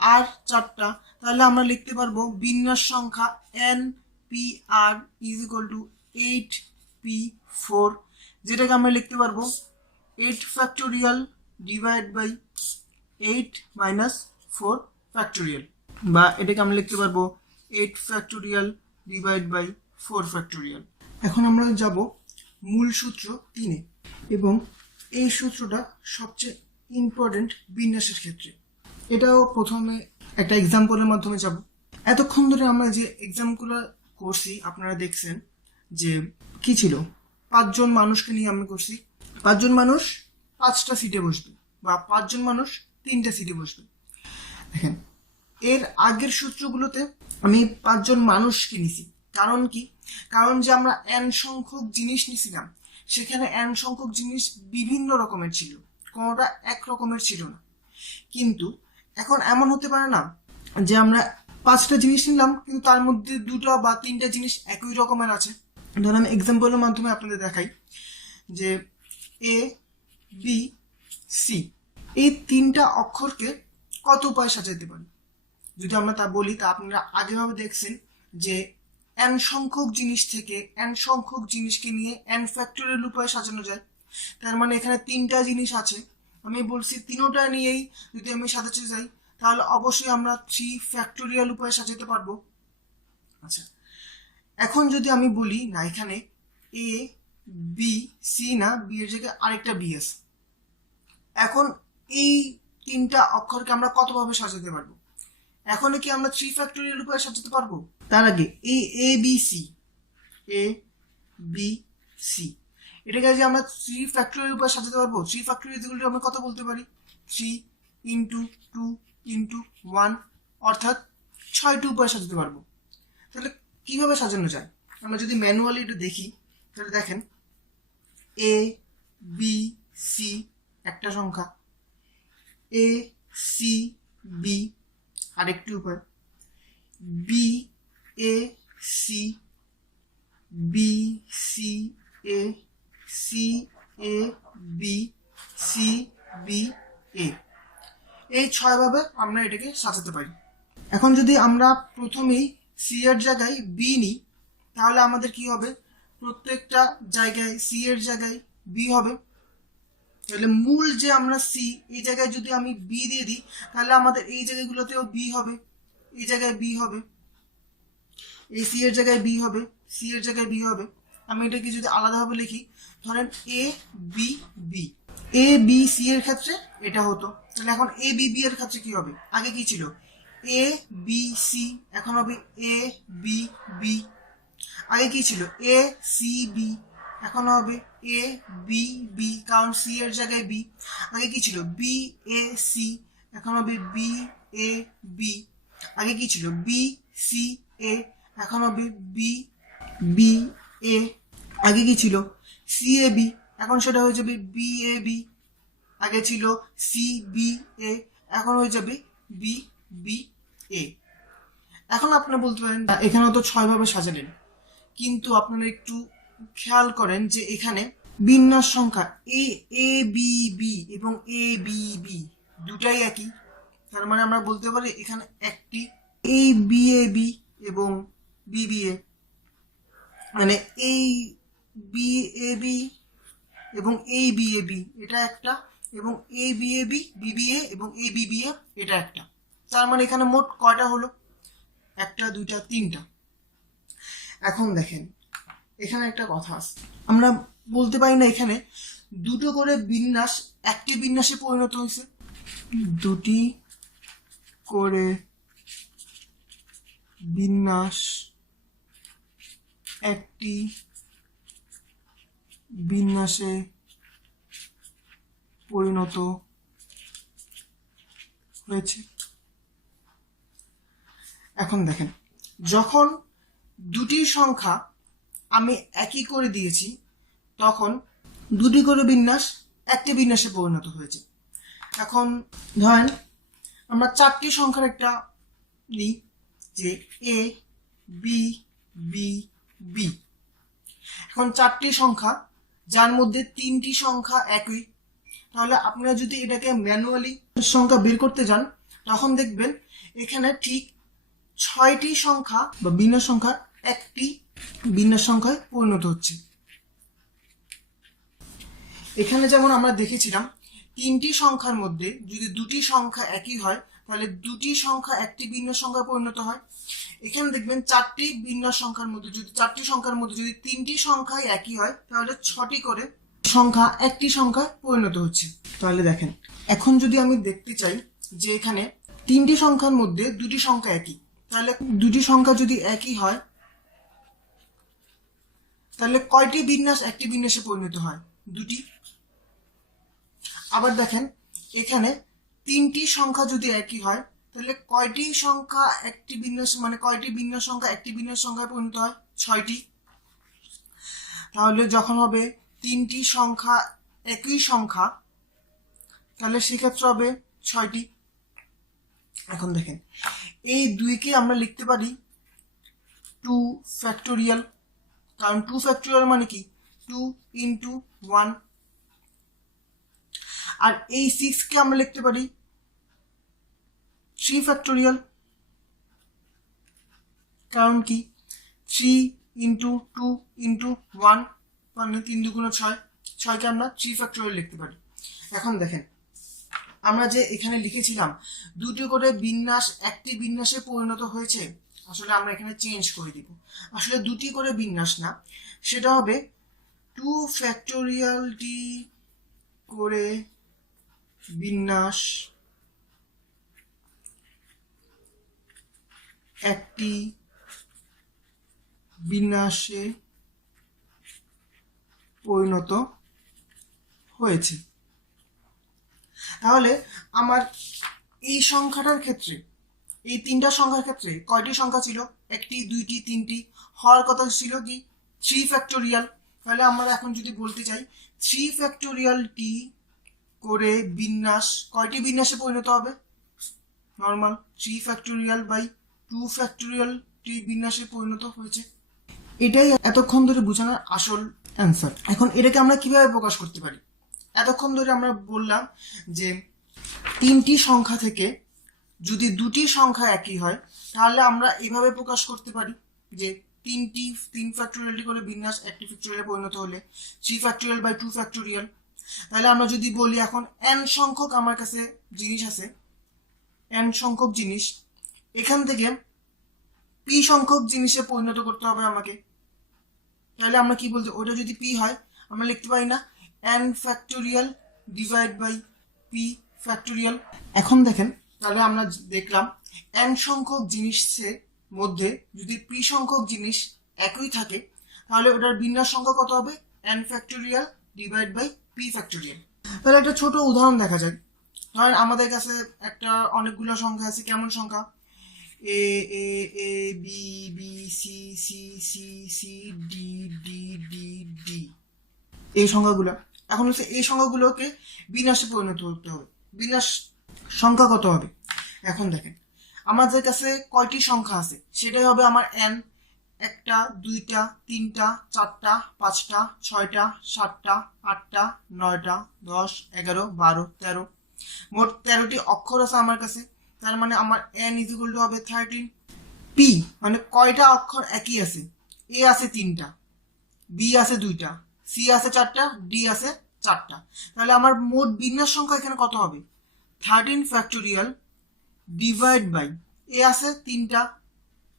আর 4টা, তাহলে আমরা লিখতে পারবো বিন্যাস সংখ্যা npr is equal two 8p4, যেটাকে আমরা লিখতে পারবো 8 factorial divide by 8 minus 4 factorial, বা এটাকে আমরা লিখতে পারবো 8 ফ্যাক্টোরিয়াল ডিভাইড বাই 4 ফ্যাক্টোরিয়াল। এখন আমরা যাব মূল সূত্র 3-এ, এবং এই সূত্রটা সবচেয়ে ইম্পর্টেন্ট বিন্যাসের ক্ষেত্রে। এটাও প্রথমে একটা এক্সাম্পলের মাধ্যমে যাব। এতক্ষণ ধরে আমরা যে এক্সাম্পলগুলো করছি আপনারা দেখছেন যে কি ছিল, 5 জন মানুষকে নিয়ে আমরা করছি, 5 জন মানুষ 5টা সিটে বসবে, বা 5 জন মানুষ 3টে সিটে বসবে। দেখেন এর আগের সূত্রগুলোতে আমি 5 জন মানুষকে নিছি, কারণ কি, কারণ যে আমরা n সংখ্যক জিনিস নিছিলাম, সেখানে n সংখ্যক জিনিস বিভিন্ন রকমের ছিল, কোনোটা এক রকমের ছিল না। কিন্তু এখন এমন হতে পারে না যে আমরা 5টা জিনিস নিলাম কিন্তু তার মধ্যে 2টা বা 3টা জিনিস একই রকমের আছে। ধরুন আমি এক্সাম্পলের মাধ্যমে আপনাদের দেখাই যে এ বি সি, এই 3টা অক্ষরকে কত উপায়ে সাজাতে পারি। যদি আমরা তা বলি, তা আপনারা আগেভাবে দেখছেন যে n সংখ্যক জিনিস থেকে n সংখ্যক জিনিসকে নিয়ে n ফ্যাক্টোরিয়াল উপায়ে সাজানো যায়। তার মানে এখানে 3টা জিনিস আছে, আমি বলছি 3টা নিয়েই যদি আমি সাজাতে চাই, তাহলে অবশ্যই আমরা 3 ফ্যাক্টোরিয়াল উপায়ে সাজাতে পারবো। আচ্ছা, এখন যদি আমি বলি না এখানে এ বি সি না, বি এর জায়গায় আরেকটা বি আছে, এখন এই 3টা অক্ষরকে আমরা কতভাবে সাজাতে পারবো। এখন কি আমরা 3 ফ্যাক্টোরিয়াল উপায়ে সাজাতে পারবো। তার আগে এই এ বি সি এটাকে যে আমরা 3 ফ্যাক্টোরিয়াল উপায়ে সাজাতে পারবো, 3 ফ্যাক্টোরিয়াল আমরা কত বলতে পারি, 3 ইন্টু 2 ইন্টু 1, অর্থাৎ 6টি উপায়ে সাজাতে পারবো। তাহলে কিভাবে সাজানো যায়, আমরা যদি ম্যানুয়ালি এটা দেখি, তাহলে দেখেন এ বি সি একটা সংখ্যা, এ সি বি আরেকটি উপায়, B A C, B C A, C A B, C B A, এই 6 ভাবে আমরা এটাকে সাজাতে পারি। এখন যদি আমরা প্রথমেই সি এর জায়গায় বি নিই, তাহলে আমাদের কি হবে, প্রত্যেকটা জায়গায় সি এর জায়গায় বি হবে। তাহলে মূল যে আমরা সি, এই জায়গায় যদি আমি বি দিয়ে দিই, তাহলে আমাদের এই জায়গাগুলোতেও বি হবে, এই জায়গায় বি হবে, এই সি এর জায়গায় বি হবে, সি এর জায়গায় বি হবে। আমি এটাকে যদি আলাদাভাবে লিখি, ধরেন এ বি বি, এ বি সি এর ক্ষেত্রে এটা হতো। তাহলে এখন এ বি বি এর ক্ষেত্রে কি হবে, আগে কি ছিল এ বি সি, এখন হবে এ বি বি। আগে কি ছিল এ সি বি, এখন হবে এ বি বি, কারণ সি এর জায়গায় বি। আগে কি ছিল বি এ সি, এখন হবে বি এ বি। আগে কি ছিল বি সি এ, এখন হবে বি বি এ। আগে কি ছিল সি এ বি, এখন সেটা হয়ে যাবে বি এ বি। আগে ছিল সি বি এ, এখন হয়ে যাবে বি বি এ। এখন আপনারা বলতে পারেন এখানেও তো 6 ভাবে সাজালেন, কিন্তু আপনারা একটু খেয়াল করেন যে এখানে বিন্যাস সংখ্যা এ এ বি বি এবং এ বি বি দুটাই একই। তার মানে আমরা বলতে পারি এখানে একটি এই বি এ বি এবং বি বি এ, মানে এই বি এ বি এবং এই বি এ বি এটা একটা, এবং A B A B B B A এবং এ বি বি এ এটা একটা। তার মানে এখানে মোট কয়টা হলো? একটা, দুইটা, তিনটা। এখন দেখেন এখানে একটা কথা আছে, আমরা বলতে পারি না এখানে দুটো করে বিন্যাস একটি বিন্যাসে পরিণত হয়েছে? দুটি করে বিন্যাস একটি বিন্যাসে পরিণত হয়েছে। এখন দেখেন যখন দুটি সংখ্যা আমি একই করে দিয়েছি তখন দুটি করে বিন্যাস একটি বিন্যাসে পরিণত হয়েছে। এখন ধরেন আমরা 4টি সংখ্যার একটা নিই, যে এ বি বি বি। এখন 4টি সংখ্যা যার মধ্যে 3টি সংখ্যা একই, তাহলে আপনারা যদি এটাকে ম্যানুয়ালি সংখ্যা বের করতে যান তখন দেখবেন এখানে ঠিক 6টি সংখ্যা বা বিন্যাস সংখ্যা একটি বিন্যাস সংখ্যায় পরিণত হচ্ছে। এখানে যেমন আমরা দেখেছিলাম 3টি সংখ্যার মধ্যে যদি দুটি সংখ্যা একই হয় তাহলে দুটি সংখ্যা একটি বিন্যাস সংখ্যায় পরিণত হয়। এখানে দেখবেন 4টি বিন্যাস সংখ্যার মধ্যে যদি 4টি সংখ্যার মধ্যে যদি 3টি সংখ্যাই একই হয় তাহলে 6টি করে সংখ্যা একটি সংখ্যায় পরিণত হচ্ছে। তাহলে দেখেন এখন যদি আমি দেখতে চাই যে এখানে 3টি সংখ্যার মধ্যে দুটি সংখ্যা একই, তাহলে দুটি সংখ্যা যদি একই হয় তাহলে কয়টি বিন্যাস একটি বিন্যাসে পরিণত হয়? দুটি। আবার দেখেন এখানে 3টি সংখ্যা যদি একই হয় তাহলে কয়টি সংখ্যা একটি বিন্যাস মানে কয়টি বিন্যাস সংখ্যা একটি বিন্যাস সংখ্যায় পরিণত হয়? 6টি। তাহলে যখন হবে 3টি সংখ্যা একই সংখ্যা তাহলে সেক্ষেত্রে হবে 6টি। এখন দেখেন এই 2কে আমরা লিখতে পারি 2 ফ্যাক্টোরিয়াল, কারণ 2 ফ্যাক্টোরিয়াল মানে কি 2 ইন্টু 1। আর এই 6কে আমরা লিখতে পারি 3 ফ্যাক্টোরিয়াল, কারণ কি 3 ইন্টু 2 ইন্টু 1 মানে 3 দুগুণ 6, 6কে আমরা 3 ফ্যাক্টোরিয়াল লিখতে পারি। এখন দেখেন আমরা যে এখানে লিখেছিলাম দুটি করে বিন্যাস একটি বিন্যাসে পরিণত হয়েছে, আসলে আমরা এখানে চেঞ্জ করে দিব। আসলে দুটি করে বিন্যাস না, সেটা হবে 2 ফ্যাক্টোরিয়ালটি করে বিন্যাস একটি বিন্যাসে পরিণত হয়েছে। তাহলে আমার এই সংখ্যাটার ক্ষেত্রে এই 3টা সংখ্যার ক্ষেত্রে কয়টি সংখ্যা ছিল? একটি, দুইটি, 3টি। হওয়ার কথা ছিল কি 3 ফ্যাক্টোরিয়াল। তাহলে আমরা এখন যদি বলতে চাই 3 ফ্যাক্টোরিয়ালটি করে বিন্যাস কয়টি বিন্যাসে পরিণত হবে? নর্মাল 3 ফ্যাক্টোরিয়াল বাই 2 ফ্যাক্টোরিয়ালটি বিন্যাসে পরিণত হয়েছে। এটাই এতক্ষণ ধরে বোঝানোর আসল অ্যান্সার। এখন এটাকে আমরা কিভাবে প্রকাশ করতে পারি? এতক্ষণ ধরে আমরা বললাম যে 3টি সংখ্যা থেকে যদি দুটি সংখ্যা একই হয় তাহলে আমরা এভাবে প্রকাশ করতে পারি যে 3 ফ্যাক্টোরিয়ালটি করে বিন্যাস একটি ফ্যাক্টোরিয়ালে পরিণত হলে 3 ফ্যাক্টোরিয়াল বাই 2 ফ্যাক্টোরিয়াল। তাহলে আমরা যদি বলি এখন n সংখ্যক আমার কাছে জিনিস আছে, n সংখ্যক জিনিস, এখান থেকে p সংখ্যক জিনিসে পরিণত করতে হবে আমাকে। তাহলে আমরা কি বলতে, ওটা যদি p হয় আমরা লিখতে পারি না n factorial divide by p factorial. এখন দেখেন তাহলে আমরা দেখলাম n সংখ্যক জিনিসের মধ্যে যদি p সংখ্যক জিনিস একই থাকে তাহলে ওটার বিন্যাস সংখ্যা কত হবে? n factorial divide by p factorial. তাহলে একটা ছোট উদাহরণ দেখা যায়। ধরেন আমাদের কাছে একটা অনেকগুলো সংখ্যা আছে। কেমন সংখ্যা? A A A B B C C C C D D D D, এই সংখ্যাগুলো। এখন হচ্ছে এই সংখ্যাগুলোকে বিন্যাসে পরিণত করতে হবে। বিন্যাস সংখ্যা কত হবে? এখন দেখেন আমাদের কাছে কয়টি সংখ্যা আছে সেটাই হবে আমার n। একটা, দুইটা, তিনটা, চারটা, পাঁচটা, ছয়টা, সাতটা, আটটা, নয়টা, 10, 11, 12, 13, মোট 13টি অক্ষর আছে আমার কাছে। তার মানে আমার n ইকুয়াল টু হবে 13। p মানে কয়টা অক্ষর একই আছে? a আছে 3টা, b আছে 2টা, c আছে 4টা, d আছে 4টা। তাহলে আমার মোট বিন্যাস সংখ্যা এখানে কত হবে? 13 ফ্যাক্টোরিয়াল ডিভাইড বাই a আছে 3টা,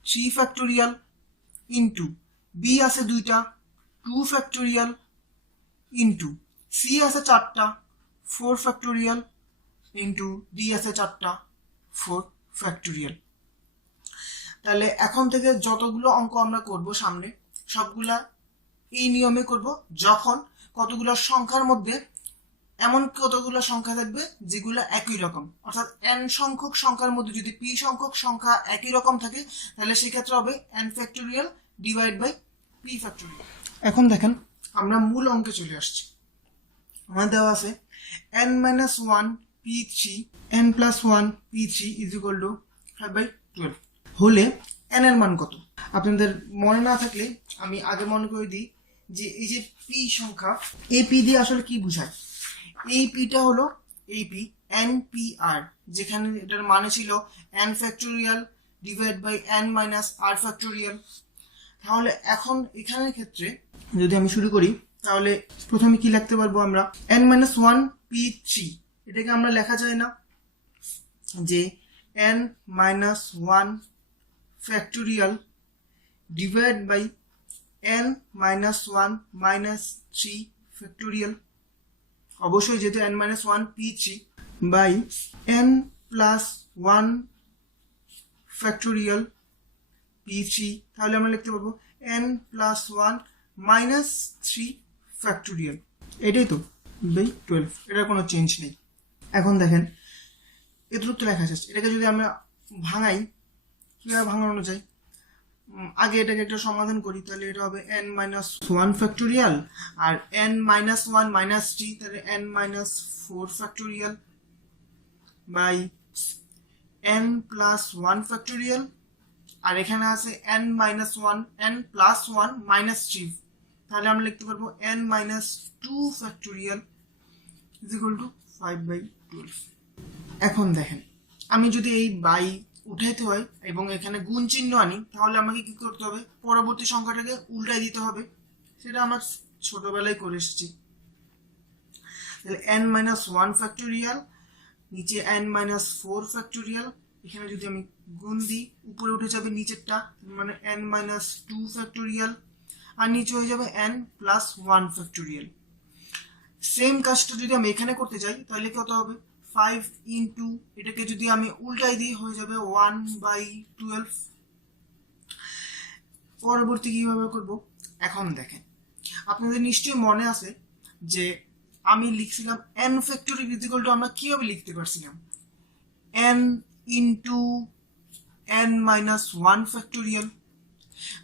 3 ফ্যাক্টোরিয়াল ইন্টু b আছে 2টা, 2 ফ্যাক্টোরিয়াল ইন্টু c আছে 4টা, 4 ফ্যাক্টোরিয়াল ইন্টু d আছে 4টা, 4 ফ্যাক্টোরিয়াল। তাহলে এখন থেকে যতগুলো অঙ্ক আমরা করব সামনে সবগুলা এই নিয়মে করব, যখন কতগুলো সংখ্যার মধ্যে এমন কতগুলো সংখ্যা থাকবে যেগুলো একই রকম। অর্থাৎ n সংখ্যক সংখ্যার মধ্যে যদি p সংখ্যক সংখ্যা একই রকম থাকে তাহলে সেক্ষেত্রে হবে n factorial divide by p factorial. এখন দেখেন আমরা মূল অঙ্কে চলে আসছি। আমার দেওয়া আছে n minus 1 p3 n plus 1 p3 is equal to 5/12 হলে n এর মান কত? আপনাদের মনে না থাকলে আমি আগে মনে করে দিই যে এই যে p সংখ্যা, এই p দিয়ে আসলে কি বোঝায়? এই পিটা হলো এই পি npr, যেখানে এটার মানে ছিল n factorial divide by n minus r factorial. তাহলে এখন এখানের ক্ষেত্রে যদি আমি শুরু করি তাহলে প্রথমে কি লিখতে পারবো আমরা? n মাইনাস 1 p3, এটাকে আমরা লেখা যায় না যে n minus 1 factorial divide by n minus 1 minus 3 factorial. অবশ্যই যেহেতু n minus 1 p3 by n plus 1 factorial p3, তাহলে আমরা লিখতে পারবো n প্লাস 1 মাইনাস 3 ফ্যাক্টোরিয়াল। এটাই তো বাই 12, এটার কোনো চেঞ্জ নেই। এখন দেখেন এটুকু তো লেখা শেষ। এটাকে যদি আমরা ভাঙাই, কিভাবে ভাঙানো যায়? আগে এটাকে একটা সমাধান করি। তাহলে এটা হবে n মাইনাস 1 ফ্যাক্টোরিয়াল আর n মাইনাস 1 মাইনাস 3, তাহলে n minus 4 factorial by n plus 1 factorial, আর এখানে আছে n minus 1 n plus 1 minus 3, তাহলে আমরা লিখতে পারবো n minus 2 factorial is equal to 5/12। এখন দেখেন আমি যদি এই বাই উঠাইতে হয় এবং এখানে গুণ চিহ্ন আনি তাহলে আমাকে কি করতে হবে? পরবর্তী সংখ্যাটাকে উল্টাই দিতে হবে। সেটা আমার ছোটবেলায় করে এসেছি। তাহলে n মাইনাস 1 ফ্যাক্টোরিয়াল, নিচে n মাইনাস 4 ফ্যাক্টোরিয়াল, এখানে যদি আমি গুণ দিই উপরে উঠে যাবে নিচেরটা, মানে n মাইনাস 2 ফ্যাক্টোরিয়াল, আর নিচে হয়ে যাবে n প্লাস 1 ফ্যাক্টোরিয়াল। সেম কাজটা যদি আমি এখানে করতে চাই তাহলে কত হবে? 5 ইন্টু এটাকে যদি আমি উল্টাই দিই হয়ে যাবে 1/12। পরবর্তী কিভাবে করব? এখন দেখেন আপনাদের নিশ্চয়ই মনে আছে যে আমি লিখছিলাম n factorial is equal two, আমরা কিভাবে লিখতে পারছিলাম? n into n minus 1 factorial.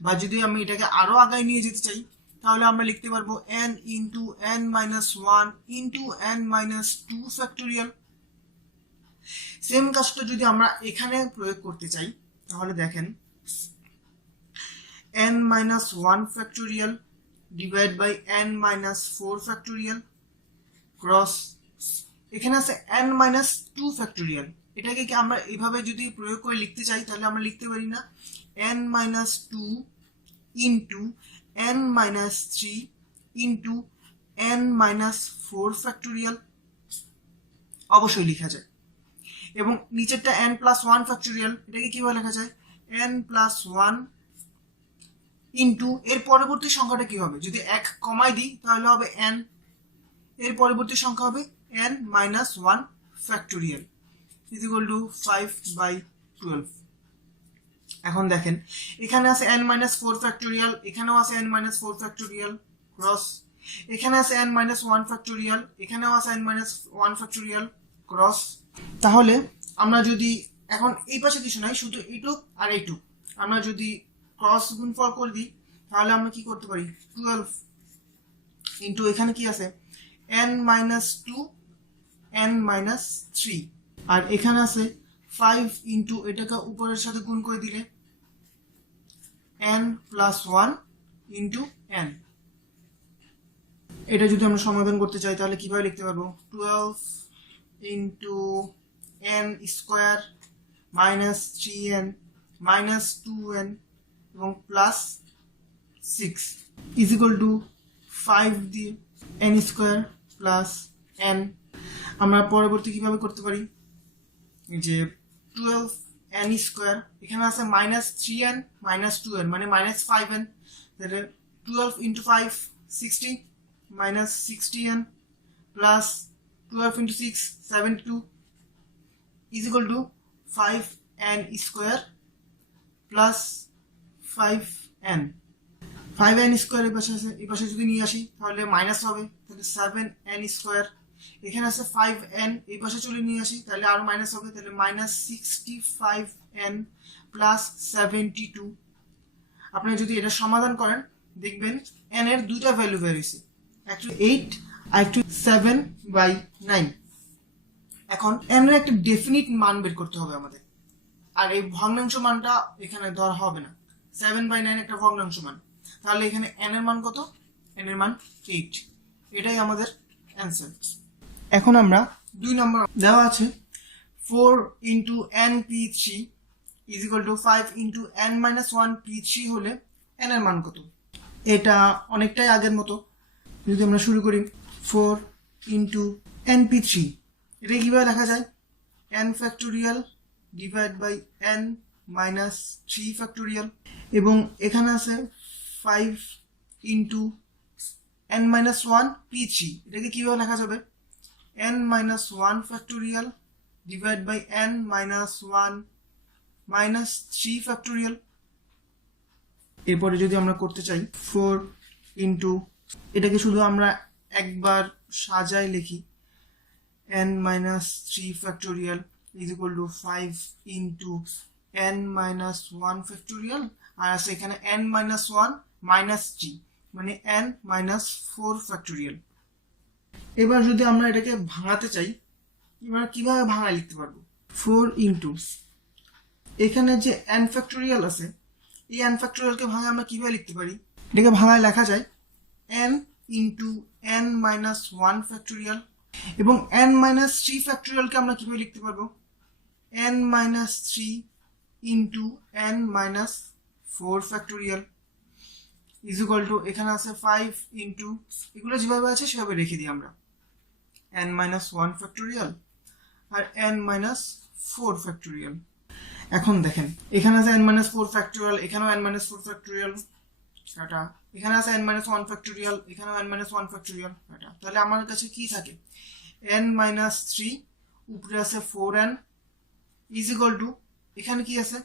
বা যদি আমি এটাকে আরো আগায় নিয়ে যেতে চাই তাহলে আমরা লিখতে পারবো n into n minus 1 into n minus 2 factorial. Same কাজটা যদি আমরা এখানে প্রয়োগ করতে চাই তাহলে দেখেন n minus 1 factorial divide by n minus 4 factorial cross এখানে আছে n মাইনাস 2 ফ্যাক্টোরিয়াল। এটাকে কি আমরা এইভাবে যদি প্রয়োগ করে লিখতে চাই তাহলে আমরা লিখতে পারি না n minus 2 into n minus 3 into n minus 4 factorial? অবশ্যই লেখা যায়। এবং নিচেরটা n প্লাস 1 ফ্যাক্টোরিয়াল, এটাকে কিভাবে লেখা যায়? n প্লাস 1 ইন্টু এর পরবর্তী সংখ্যাটা কি হবে? যদি 1 কমাই দিই তাহলে হবে n, এর পরবর্তী সংখ্যা হবে n minus 1 factorial is equal to 5/12। এখন দেখেন এখানে আছে n মাইনাস 4 ফ্যাক্টোরিয়াল, এখানেও আছে n মাইনাস 4 ফ্যাক্টোরিয়াল ক্রস, এখানে আছে n মাইনাস ওয়ান ফ্যাক্টোরিয়াল, এখানেও আছে n minus one factorial cross. তাহলে আমরা যদি এখন এই পাশে কিছু নাই, শুধু এইটুক আর এইটুক আমরা যদি ক্রস গুণফল করে দিই তাহলে আমরা কি করতে পারি, 12 ইন্টু এখানে কি আছে n minus two n minus three, আর এখানে আছে 5 ইন্টু এটাকে উপরের সাথে গুণ করে দিলে n plus one into n। এটা যদি আমরা সমাধান করতে চাই তাহলে কিভাবে লিখতে পারবো, 12 into n square minus 3n minus 2n এবং প্লাস 6 ইজ ইকুয়াল টু 5 দিয়ে n স্কোয়ার প্লাস n। আমরা পরবর্তী কিভাবে করতে পারি, যে 12 n স্কোয়ার, এখানে আছে মাইনাস 3n মাইনাস 2n মানে মাইনাস 5n, তাহলে 12 into 5 60 minus 60n plus 12 into 6 72 is equal two 5n square plus 5n। 5n square এই পাশে যদি নিয়ে আসি তাহলে মাইনাস হবে, তাহলে 7n স্কোয়ার, এখানে আছে 5n এই পাশে চলে নিয়ে আসি তাহলে আরো মাইনাস হবে, তাহলে মাইনাস 65n প্লাস 72। আপনি যদি এটা সমাধান করেন দেখবেন n এর দুইটা ভ্যালু বেরিয়েছে, একটু 8 আর একটু 7/9। এখন n এর একটা ডেফিনিট মান বের করতে হবে আমাদের, আর এই ভগ্নাংশ মানটা এখানে ধরা হবে না, 7/9 একটা ভগ্নাংশ মান, তাহলে এখানে n এর মান কত, n এর মান 8, এটাই আমাদের অ্যান্সার। এখন আমরা 2 নম্বর দেওয়া আছে 4 into n p3 is equal to 5 into n minus 1 p3 হলে n এর মান কত। এটা অনেকটাই আগের মতো, যদি আমরা শুরু করি 4 ইন্টু n p3, এটা কিভাবে লেখা যায়, n factorial divide by n minus 3 factorial, এবং এখানে আছে 5 ইন্টু n মাইনাস 1 p3, এটাকে কিভাবে লেখা যাবে, n minus 1 factorial divide by n minus 1 minus 3 factorial. এরপরে যদি আমরা করতে চাই 4 ইন্টু, এটাকে শুধু আমরা একবার সাজায় লিখি, n minus 3 factorial is equal to 5 into n minus 1 factorial, আর আছে এখানে n মাইনাস 1 মাইনাস 3 মানে n মাইনাস 4 ফ্যাক্টোরিয়াল। এবার যদি আমরা এটাকে ভাঙাতে চাই, এবার কিভাবে ভাঙায় লিখতে পারবো, 4 ইন্টু এখানে যে n ফ্যাক্টোরিয়াল আছে এই n ফ্যাক্টোরিয়ালকে ভাঙায় আমরা কিভাবে লিখতে পারি, এটাকে ভাঙায় লেখা যায় n into n minus 1 factorial, এবং n মাইনাস 3 ফ্যাক্টোরিয়ালকে আমরা কিভাবে লিখতে পারবো, n minus 3 into n minus 4 factorial is equal two, এখানে আছে 5 ইন্টু, এগুলো যেভাবে আছে সেভাবে রেখে দিই আমরা, n মাইনাস 1 ফ্যাক্টোরিয়াল আর n মাইনাস 4 ফ্যাক্টোরিয়াল। এখন দেখেন এখানে আছে n মাইনাস 4 ফ্যাক্টোরিয়াল, এখানেও n মাইনাস 4 ফ্যাক্টোরিয়াল এটা, এখানে আছে n মাইনাস 1 ফ্যাক্টোরিয়াল, এখানেও n মাইনাস 1 ফ্যাক্টোরিয়াল এটা, তাহলে আমার কাছে কি থাকে, n মাইনাস 3 উপরে আছে 4n ইজ ইকুয়াল টু, এখানে কি আছে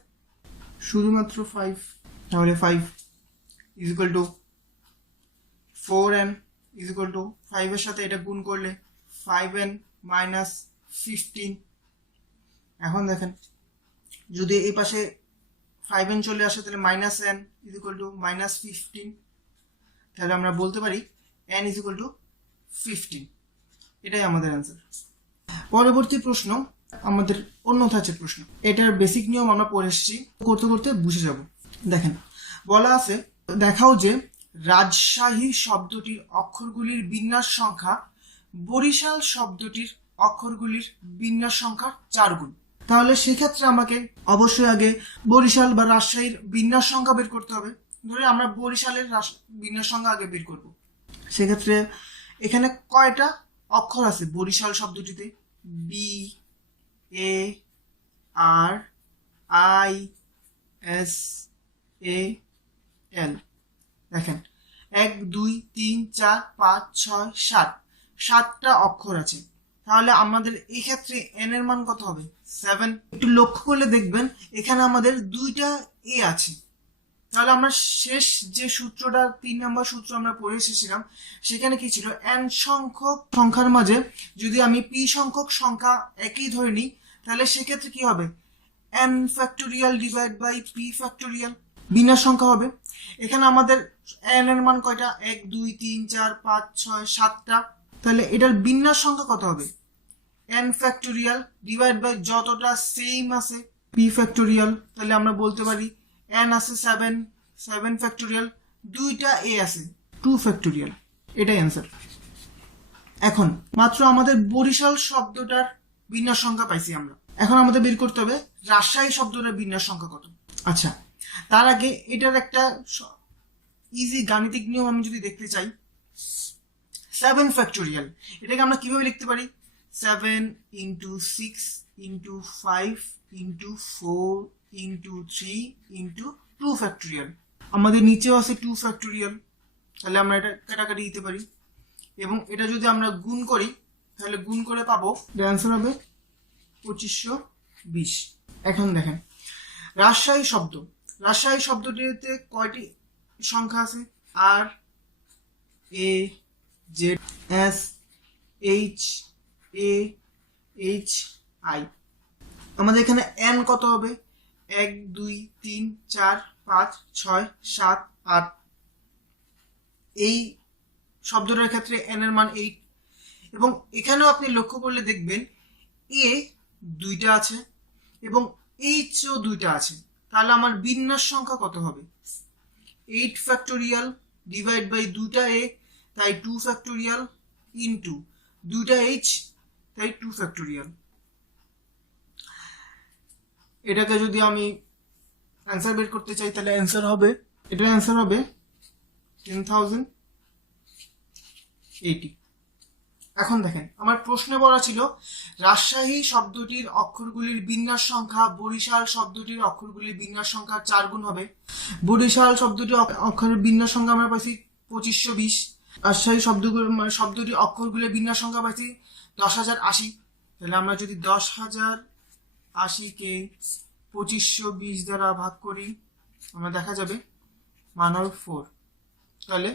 শুধুমাত্র 5, তাহলে 5 is equal two 4n is equal to 5 এর সাথে এটা গুণ করলে 5n মাইনাস 15। এখন দেখেন যদি এই পাশে 5n চলে আসে তাহলে minus n is equal two minus 15, তাহলে আমরা বলতে পারি n ইজ ইকুয়াল টু 15, এটাই আমাদের অ্যান্সার। পরবর্তী প্রশ্ন আমাদের অন্য ধাঁচের প্রশ্ন, এটার বেসিক নিয়ম আমরা পড়ে এসেছি, করতে করতে বুঝে যাব। দেখেন বলা আছে, দেখাও যে রাজশাহী শব্দটির অক্ষরগুলির বিন্যাস সংখ্যা বরিশাল শব্দটির অক্ষরগুলির বিন্যাস সংখ্যার 4 গুণ। তাহলে সেক্ষেত্রে আমাকে অবশ্যই আগে বরিশাল বা রাজশাহীর বিন্যাস সংখ্যা বের করতে হবে। ধরে আমরা বরিশালের বিন্যাস সংখ্যা আগে বের করব, সেক্ষেত্রে এখানে কয়টা অক্ষর আছে বরিশাল শব্দটিতে, B A R I S A L. দেখেন 1 2 3 4 5 6 7, 7টা অক্ষর আছে, তাহলে আমাদের এই ক্ষেত্রে n এর মান কত হবে, 7। একটু লক্ষ্য করলে দেখবেন এখানে আমাদের 2টা এ আছে, তাহলে আমরা শেষ যে সূত্রটা 3 নম্বর সূত্র আমরা পড়ে এসেছিলাম, সেখানে কি ছিল, n সংখ্যক সংখ্যার মাঝে যদি আমি p সংখ্যক সংখ্যা একই ধরে নিই, তাহলে সেক্ষেত্রে কি হবে, n factorial divide by p factorial, বিন্যাস সংখ্যা হবে। এখানে আমাদের n এর মান কয়টা, 1 2 3 4 5 6 7টা, তাহলে এটার বিন্যাস সংখ্যা কত হবে, n ফ্যাক্টোরিয়াল ডিভাইড বাই যতটা সেম আছে p ফ্যাক্টোরিয়াল। তাহলে আমরা বলতে পারি n আছে 7 ফ্যাক্টোরিয়াল, দুইটা a আছে 2 ফ্যাক্টোরিয়াল, এটাই অ্যান্সার। এখন মাত্র আমাদের বরিশাল শব্দটার বিন্যাস সংখ্যা পাইছি আমরা, এখন আমাদের বের করতে হবে রাজশাহী শব্দটার বিন্যাস সংখ্যা কত। আচ্ছা, তার আগে এটার একটা ইজি গাণিতিক নিয়ম আমি যদি দেখতে চাই, 7 ফ্যাক্টোরিয়াল, এটাকে আমরা কিভাবে লিখতে পারি, 7 into 6 into 5 into 4 into 3 into 2 factorial. আমাদের নিচেও আছে 2 ফ্যাক্টোরিয়াল, তাহলে আমরা এটা কাটাকাটি দিতে পারি, এবং এটা যদি আমরা গুণ করি তাহলে গুণ করে পাবো, অ্যান্সার হবে 2520। এখন দেখেন রাজশাহী শব্দ, রাজশাহী শব্দটিতে কয়টি সংখ্যা আছে, R A Z S H A H I. আমাদের এখানে n কত হবে, 1 2 3 4 5 6 7 8। এই শব্দটার ক্ষেত্রে n এর মান 8, এবং এখানেও আপনি লক্ষ্য করলে দেখবেন a দুইটা আছে এবং h ও দুইটা আছে, তাহলে আমার বিন্যাস সংখ্যা কত হবে, 8 ফ্যাক্টোরিয়াল ডিভাইড বাই দুইটা a, তাই 2 ফ্যাক্টোরিয়াল ইন্টু দুইটা h, তাই 2 ফ্যাক্টোরিয়াল। এটাকে যদি আমি অ্যান্সার বের করতে চাই তাহলে অ্যান্সার হবে, এটার অ্যান্সার হবে 10,080। এখন দেখেন আমার প্রশ্নে বলা ছিল রাজশাহী শব্দটির অক্ষরগুলির বিন্যাস সংখ্যা বরিশাল শব্দটির অক্ষরগুলির বিন্যাস সংখ্যা 4 গুণ হবে। বরিশাল শব্দটির অক্ষরের বিন্যাস সংখ্যা আমরা পাইছি 2520, রাজশাহী শব্দটির অক্ষরগুলির বিন্যাস সংখ্যা পাইছি 10,080। তাহলে আমরা যদি 10,080 কে 2520 দ্বারা ভাগ করি, আমরা দেখা যাবে মান হবে 4। তাহলে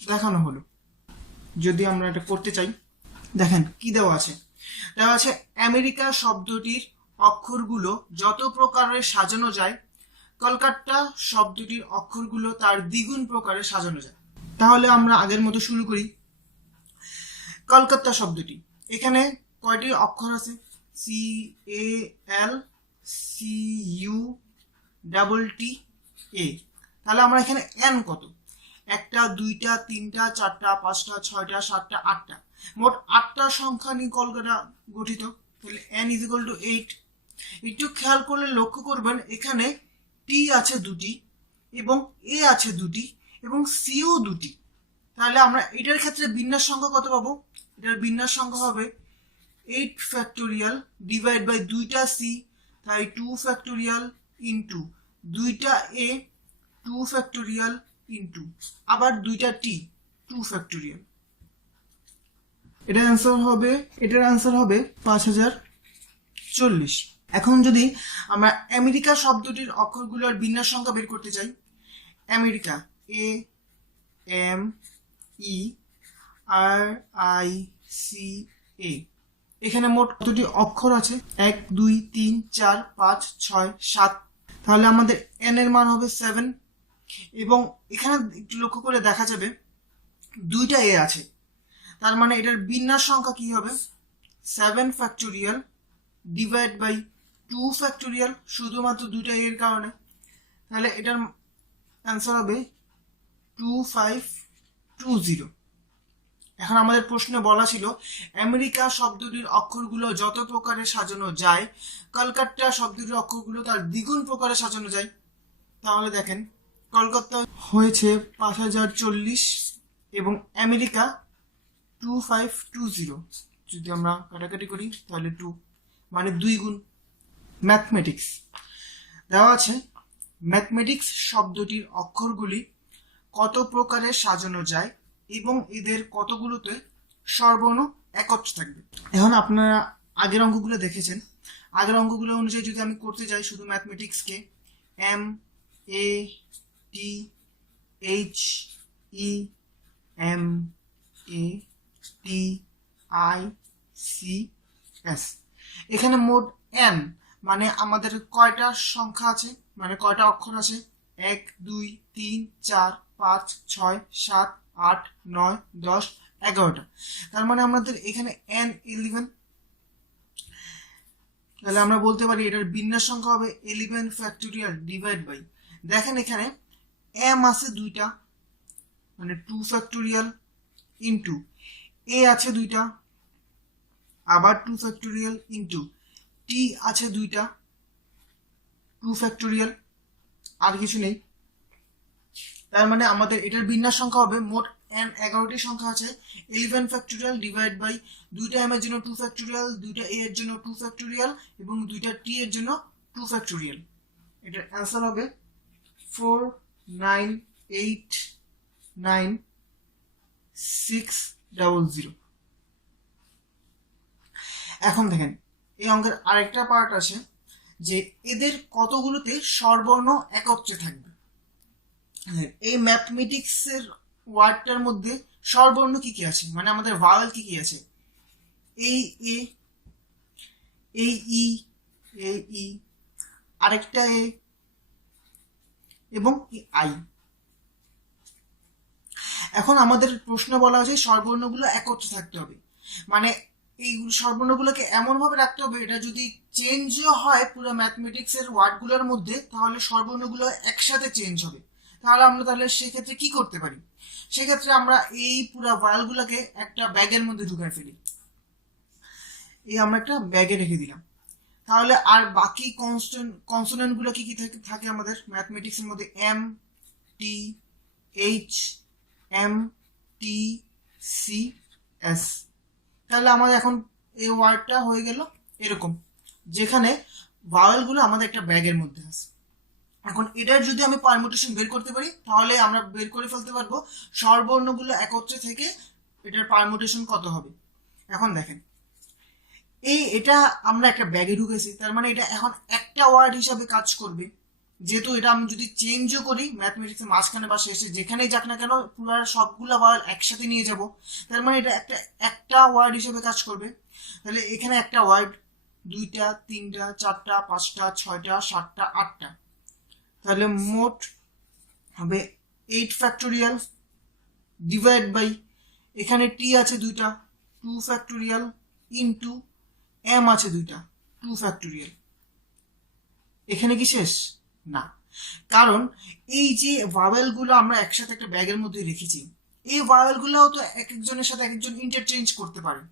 দেখানো হলো। যদি আমরা এটা করতে চাই, দেখেন কি দেওয়া আছে, দেওয়া আছে আমেরিকা শব্দটির অক্ষরগুলো যত প্রকারে সাজানো যায়, কলকাতা শব্দটির অক্ষরগুলো তার দ্বিগুণ প্রকারে সাজানো যায়। তাহলে আমরা আগের মতো শুরু করি। কলকাতা শব্দটি, এখানে কয়টি অক্ষর আছে, CALCUTTA। তাহলে আমরা এখানে n কত, 1 2 3 4 5 6 7 8, মোট 8টা সংখ্যা নিয়ে কলকাতা গঠিত। তাহলে n = 8। একটু খেয়াল করলে লক্ষ্য করবেন এখানে t আছে দুটি এবং a আছে দুটি এবং c ও দুটি। তাহলে আমরা এটার ক্ষেত্রে বিন্যাস সংখ্যা কত পাবো, এটার বিন্যাস সংখ্যা হবে 8 ফ্যাক্টোরিয়াল ডিভাইড বাই দুইটা c, তাই 2 ফ্যাক্টোরিয়াল ইন্টু দুইটা a 2 ফ্যাক্টোরিয়াল ইন্টু আবার দুইটা t 2 ফ্যাক্টোরিয়াল। এটার অ্যান্সার হবে 5040। এখন যদি আমরা আমেরিকা শব্দটির অক্ষরগুলোর বিন্যাস সংখ্যা বের করতে চাই, আমেরিকা AMERICA, এখানে মোট কতটি অক্ষর আছে, 1 2 3 4 5 6 7। তাহলে আমাদের n এর মান হবে 7, এবং এখানে একটু লক্ষ্য করে দেখা যাবে দুইটা a আছে, তার মানে এটার বিন্যাস সংখ্যা কি হবে, 7 ফ্যাক্টোরিয়াল ডিভাইড বাই 2 ফ্যাক্টোরিয়াল, শুধুমাত্র দুইটা a এর কারণে। তাহলে এটার অ্যান্সার হবে 2520। এখন আমাদের প্রশ্নে বলা ছিল আমেরিকা শব্দটির অক্ষরগুলো যত প্রকারে সাজানো যায়, কলকাতা শব্দটির অক্ষরগুলো তার দ্বিগুণ প্রকারে সাজানো যায়। তাহলে দেখেন কলকাতা হয়েছে 5040 এবং আমেরিকা 2520। যদি আমরা কাটাকাটি করি তাহলে 2 মানে 2 গুণ। ম্যাথমেটিক্স দেওয়া আছে, ম্যাথমেটিক্স শব্দটির অক্ষরগুলি কত প্রকারে সাজানো যায় এবং এদের কতগুলোতে স্বরবর্ণ একত্র থাকবে। এখন আপনারা আগের অঙ্কগুলো দেখেছেন, আগের অঙ্কগুলো অনুযায়ী যদি আমি করতে যাই শুধু ম্যাথমেটিক্সকে, M A T H E M A T I C S. এখানে মোট এন মানে আমাদের কয়টা সংখ্যা আছে, মানে কয়টা অক্ষর আছে? 1 2 3 4 5 6 7 8 9 10 11টা। তার মানে আমাদের এখানে এন 11। তাহলে আমরা বলতে পারি এটার বিন্যাস সংখ্যা হবে 11 ফ্যাক্টোরিয়াল ডিভাইড বাই, দেখেন এখানে এম আছে দুইটা মানে 2 ফ্যাক্টোরিয়াল ইন্টু এ আছে দুইটা আবার 2 ফ্যাক্টোরিয়াল ইন্টু টি আছে দুইটা 2 ফ্যাক্টোরিয়াল, আর কিছু নেই। তার মানে আমাদের এটার বিন্যাস সংখ্যা হবে মোট এন 11টি সংখ্যা আছে 11 ফ্যাক্টোরিয়াল ডিভাইড বাই দুইটা এম এর জন্য 2 ফ্যাক্টোরিয়াল, দুইটা এ এর জন্য 2 ফ্যাক্টোরিয়াল এবং দুইটা টি এর জন্য 2 ফ্যাক্টোরিয়াল। এটার অ্যান্সার হবে 4989600। এখন দেখেন এই অঙ্কের আরেকটা পার্ট আছে যে এদের কতগুলোতে স্বরবর্ণ একত্রে থাকবে। এই ম্যাথমেটিক্স এর ওয়ার্ডটার মধ্যে স্বরবর্ণ কি কি আছে, মানে আমাদের ভাওয়েল কি কি আছে? এই এ, এই ই, আরেকটা এ এবং আই। এখন আমাদের প্রশ্ন বলা হয়েছে স্বরবর্ণগুলো একত্রে থাকতে হবে, মানে এই স্বরবর্ণগুলোকে এমন ভাবে রাখতে হবে এটা যদি চেঞ্জও হয় পুরো ম্যাথমেটিক্স এর ওয়ার্ডগুলোর মধ্যে তাহলে স্বরবর্ণগুলো একসাথে চেঞ্জ হবে। তাহলে সেক্ষেত্রে কি করতে পারি? সেক্ষেত্রে আমরা এই পুরো ভাওয়েলগুলোকে একটা ব্যাগের মধ্যে ঢুকায় ফেলি। এই আমরা একটা ব্যাগে রেখে দিলাম। তাহলে আর বাকি কনসোনেন্ট গুলো কি কি থাকে আমাদের ম্যাথমেটিক্স এর মধ্যে? M T H M T C S. তাহলে আমাদের এখন এই ওয়ার্ডটা হয়ে গেল এরকম, যেখানে ভাওয়েলগুলো আমাদের একটা ব্যাগের মধ্যে আছে। এখন এটার যদি আমি পারমুটেশন বের করতে পারি তাহলে আমরা বের করে ফেলতে পারবো স্বরবর্ণগুলো একত্রে থেকে এটার পারমুটেশন কত হবে। এখন দেখেন এটা আমরা একটা ব্যাগে ঢুকেছি, তার মানে এটা এখন একটা ওয়ার্ড হিসাবে কাজ করবে। যেহেতু এটা আমি যদি চেঞ্জও করি ম্যাথমেটিক্সের মাঝখানে বা শেষে যেখানেই যাক না কেন পুরো সবগুলা ওয়ার্ড একসাথে নিয়ে যাব, তার মানে এটা একটা ওয়ার্ড হিসেবে কাজ করবে। তাহলে এখানে একটা ওয়ার্ড, দুইটা, তিনটা, চারটা, পাঁচটা, ছয়টা, সাতটা, আটটা, তাহলে মোট হবে 8 ফ্যাক্টোরিয়াল ডিভাইড বাই এখানে টি আছে দুইটা 2 ফ্যাক্টোরিয়াল ইন্টু এম আছে দুইটা 2 ফ্যাক্টোরিয়াল। এখানে কি শেষ? না, কারণ এই যে ভাওয়েলগুলো আমরা একসাথে একটা ব্যাগের মধ্যে রেখেছি, এই ভাওয়েলগুলোও তো এক একজনের সাথে এক একজন ইন্টারচেঞ্জ করতে পারে,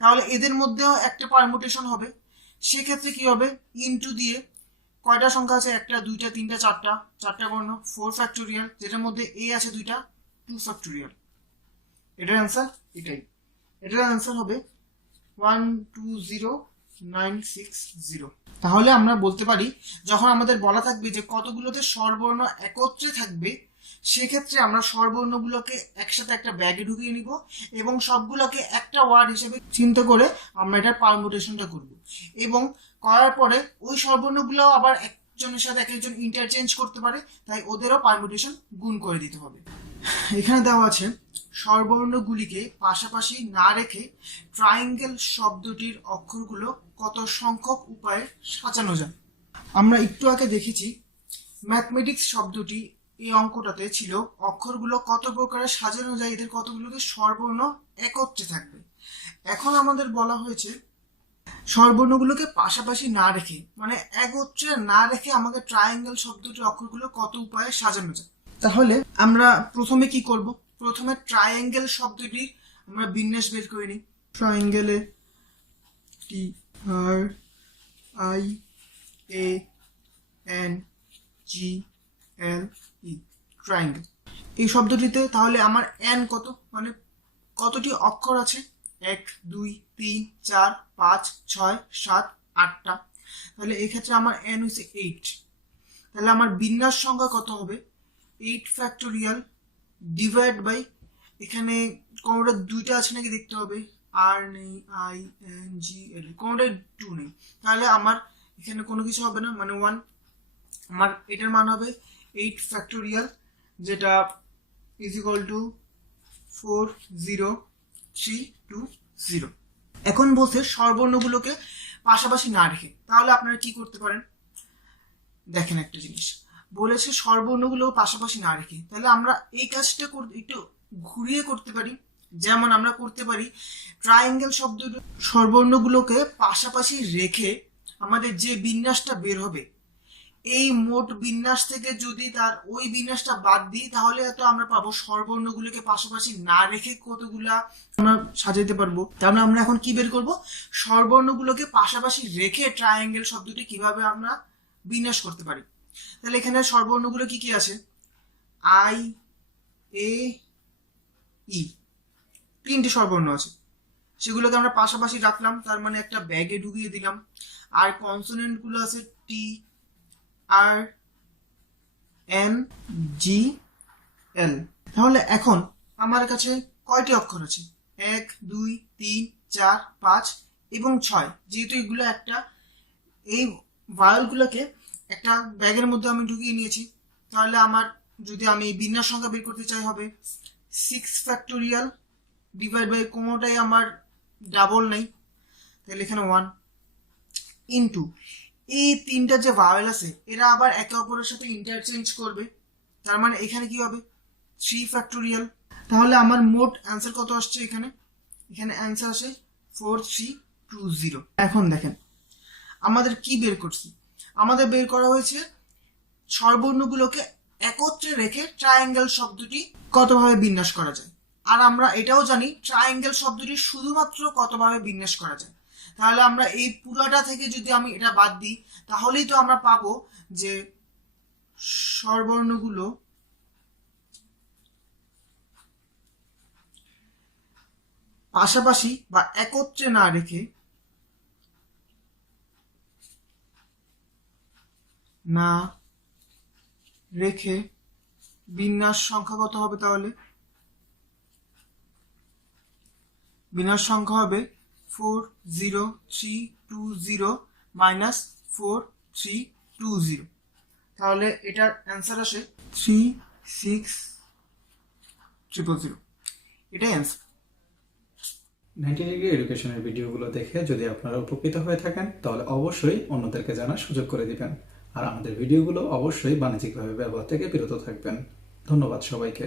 তাহলে এদের মধ্যেও একটা পারমুটেশন হবে। সেক্ষেত্রে কি হবে? ইন্টু দিয়ে কয়টা সংখ্যা আছে? একটা, দুইটা, তিনটা, চারটা বর্ণ 4 ফ্যাক্টোরিয়াল, যেটার মধ্যে এ আছে দুইটা 2 ফ্যাক্টোরিয়াল। এটার অ্যান্সার এটাই। এটার অ্যান্সার হবে 120960। তাহলে আমরা বলতে পারি যখন আমাদের বলা থাকবে যে কতগুলোতে স্বরবর্ণ একত্রে থাকবে, সেক্ষেত্রে আমরা স্বরবর্ণগুলোকে একসাথে একটা ব্যাগে ঢুকিয়ে নিব এবং সবগুলোকে একটা ওয়ার্ড হিসেবে চিন্তা করে আমরা এটার পারমুটেশনটা করব, এবং করার পরে ওই স্বরবর্ণগুলো আবার একজনের সাথে এক একজন ইন্টারচেঞ্জ করতে পারে, তাই ওদেরও পারমুটেশন গুণ করে দিতে হবে। এখানে দেওয়া আছে স্বরবর্ণগুলিকে পাশাপাশি না রেখে ট্রায়াঙ্গেল শব্দটির অক্ষরগুলো কত সংখ্যক উপায়ে সাজানো যায়। আমরা একটু আগে দেখেছি ম্যাথমেটিক্স শব্দটি এই অঙ্কটাতে ছিল অক্ষরগুলো কত প্রকারে সাজানো যায়, এদের কতগুলোতে স্বরবর্ণ একত্রে থাকবে। এখন আমাদের বলা হয়েছে স্বরবর্ণগুলোকে পাশাপাশি না রেখে, মানে একত্রে না রেখে আমাদের ট্রায়াঙ্গেল শব্দটির অক্ষরগুলো কত উপায়ে সাজানো যায়। তাহলে আমরা প্রথমে কি করব? প্রথমে ট্রায়াঙ্গেল শব্দটির আমরা বিন্যাস বের করে নিই। ট্রায়াঙ্গেলে T R I A N G L E, triangle. এই শব্দটিতে তাহলে আমার এন কত, মানে কতটি অক্ষর আছে? 1 2 3 4 5 6 7 8টা। তাহলে এই ক্ষেত্রে আমার এন হচ্ছে 8। তাহলে আমার বিন্যাস সংখ্যা কত হবে? 8 ফ্যাক্টোরিয়াল ডিভাইড বাই, এখানে কোনোটা দুইটা আছে নাকি দেখতে হবে, আর নেই, আই এন জি এল, কোনোটাই 2 নেই, তাহলে আমার এখানে কোনো কিছু হবে না, মানে 1 আমার এটার মান হবে 8 ফ্যাক্টোরিয়াল, যেটা ইজ ইকুয়াল টু 40320। এখন বলছে স্বরবর্ণগুলোকে পাশাপাশি না রেখে, তাহলে আপনারা কি করতে পারেন? দেখেন একটা জিনিস বলেছে স্বরবর্ণগুলো পাশাপাশি না রেখে, তাহলে আমরা এই কাজটা একটু ঘুরিয়ে করতে পারি। যেমন আমরা করতে পারি ট্রায়াঙ্গেল শব্দ স্বরবর্ণগুলোকে পাশাপাশি রেখে আমাদের যে বিন্যাসটা বের হবে, এই মোট বিন্যাস থেকে যদি তার ওই বিন্যাসটা বাদ দিই, তাহলে তো আমরা পাবো স্বরবর্ণগুলোকে পাশাপাশি না রেখে কতগুলা আমরা সাজাইতে পারবো। তাহলে আমরা এখন কি বের করব? স্বরবর্ণগুলোকে পাশাপাশি রেখে ট্রায়াঙ্গেল শব্দটি কিভাবে আমরা বিন্যাস করতে পারি। তাহলে এখানে স্বরবর্ণগুলো কি কি আছে? আই, এ, ই, তিনটি স্বরবর্ণ আছে, সেগুলোকে আমরা পাশাপাশি রাখলাম, তার মানে একটা ব্যাগে ঢুকিয়ে দিলাম। আর কনসোনেন্ট গুলো আছে টি, আর, এন, জি, এল। তাহলে এখন আমার কাছে কয়টি অক্ষর আছে? 1, 2, 3, 4, 5 এবং 6। যেহেতু এগুলো একটা, এই ভায়োলগুলোকে একটা ব্যাগের মধ্যে আমি ঢুকিয়ে নিয়েছি, তাহলে আমার যদি আমি এই বিন্যাস সংখ্যা বের করতে চাই হবে 6 ফ্যাক্টোরিয়াল ডিভাইড বাই, কোনোটাই আমার ডাবল নেই, তাহলে এখানে 1 ইন্টু এই তিনটা যে ভাওয়েল আছে এরা আবার একে অপরের সাথে ইন্টারচেঞ্জ করবে, তার মানে এখানে কি হবে 3 ফ্যাক্টোরিয়াল। তাহলে আমার মোট অ্যান্সার কত আসছে? এখানে অ্যান্সার আসে 4320। এখন দেখেন আমাদের কি বের করছি, আমাদের বের করা হয়েছে স্বরবর্ণগুলোকে একত্রে রেখে ট্রায়াঙ্গেল শব্দটি কতভাবে বিন্যাস করা যায়। আর আমরা এটাও জানি ট্রায়াঙ্গেল শব্দটি শুধুমাত্র কতভাবে বিন্যাস করা যায়। তাহলে আমরা এই পুরাটা থেকে যদি আমি এটা বাদ দিই, তাহলেই তো আমরা পাবো যে স্বরবর্ণগুলো পাশাপাশি বা একত্রে না রেখে বিন্যাস সংখ্যা কত হবে? তাহলে বিন্যাস সংখ্যা হবে 40320 মাইনাস 4320। তাহলে এটার অ্যান্সার আসে 36000। এটাই অ্যান্সার। 90 ডিগ্রি এডুকেশনের ভিডিওগুলো দেখে যদি আপনারা উপকৃত হয়ে থাকেন, তাহলে অবশ্যই অন্যদেরকে জানার সুযোগ করে দিবেন। আর আমাদের ভিডিওগুলো অবশ্যই বাণিজ্যিকভাবে ব্যবহার থেকে বিরত থাকবেন। ধন্যবাদ সবাইকে।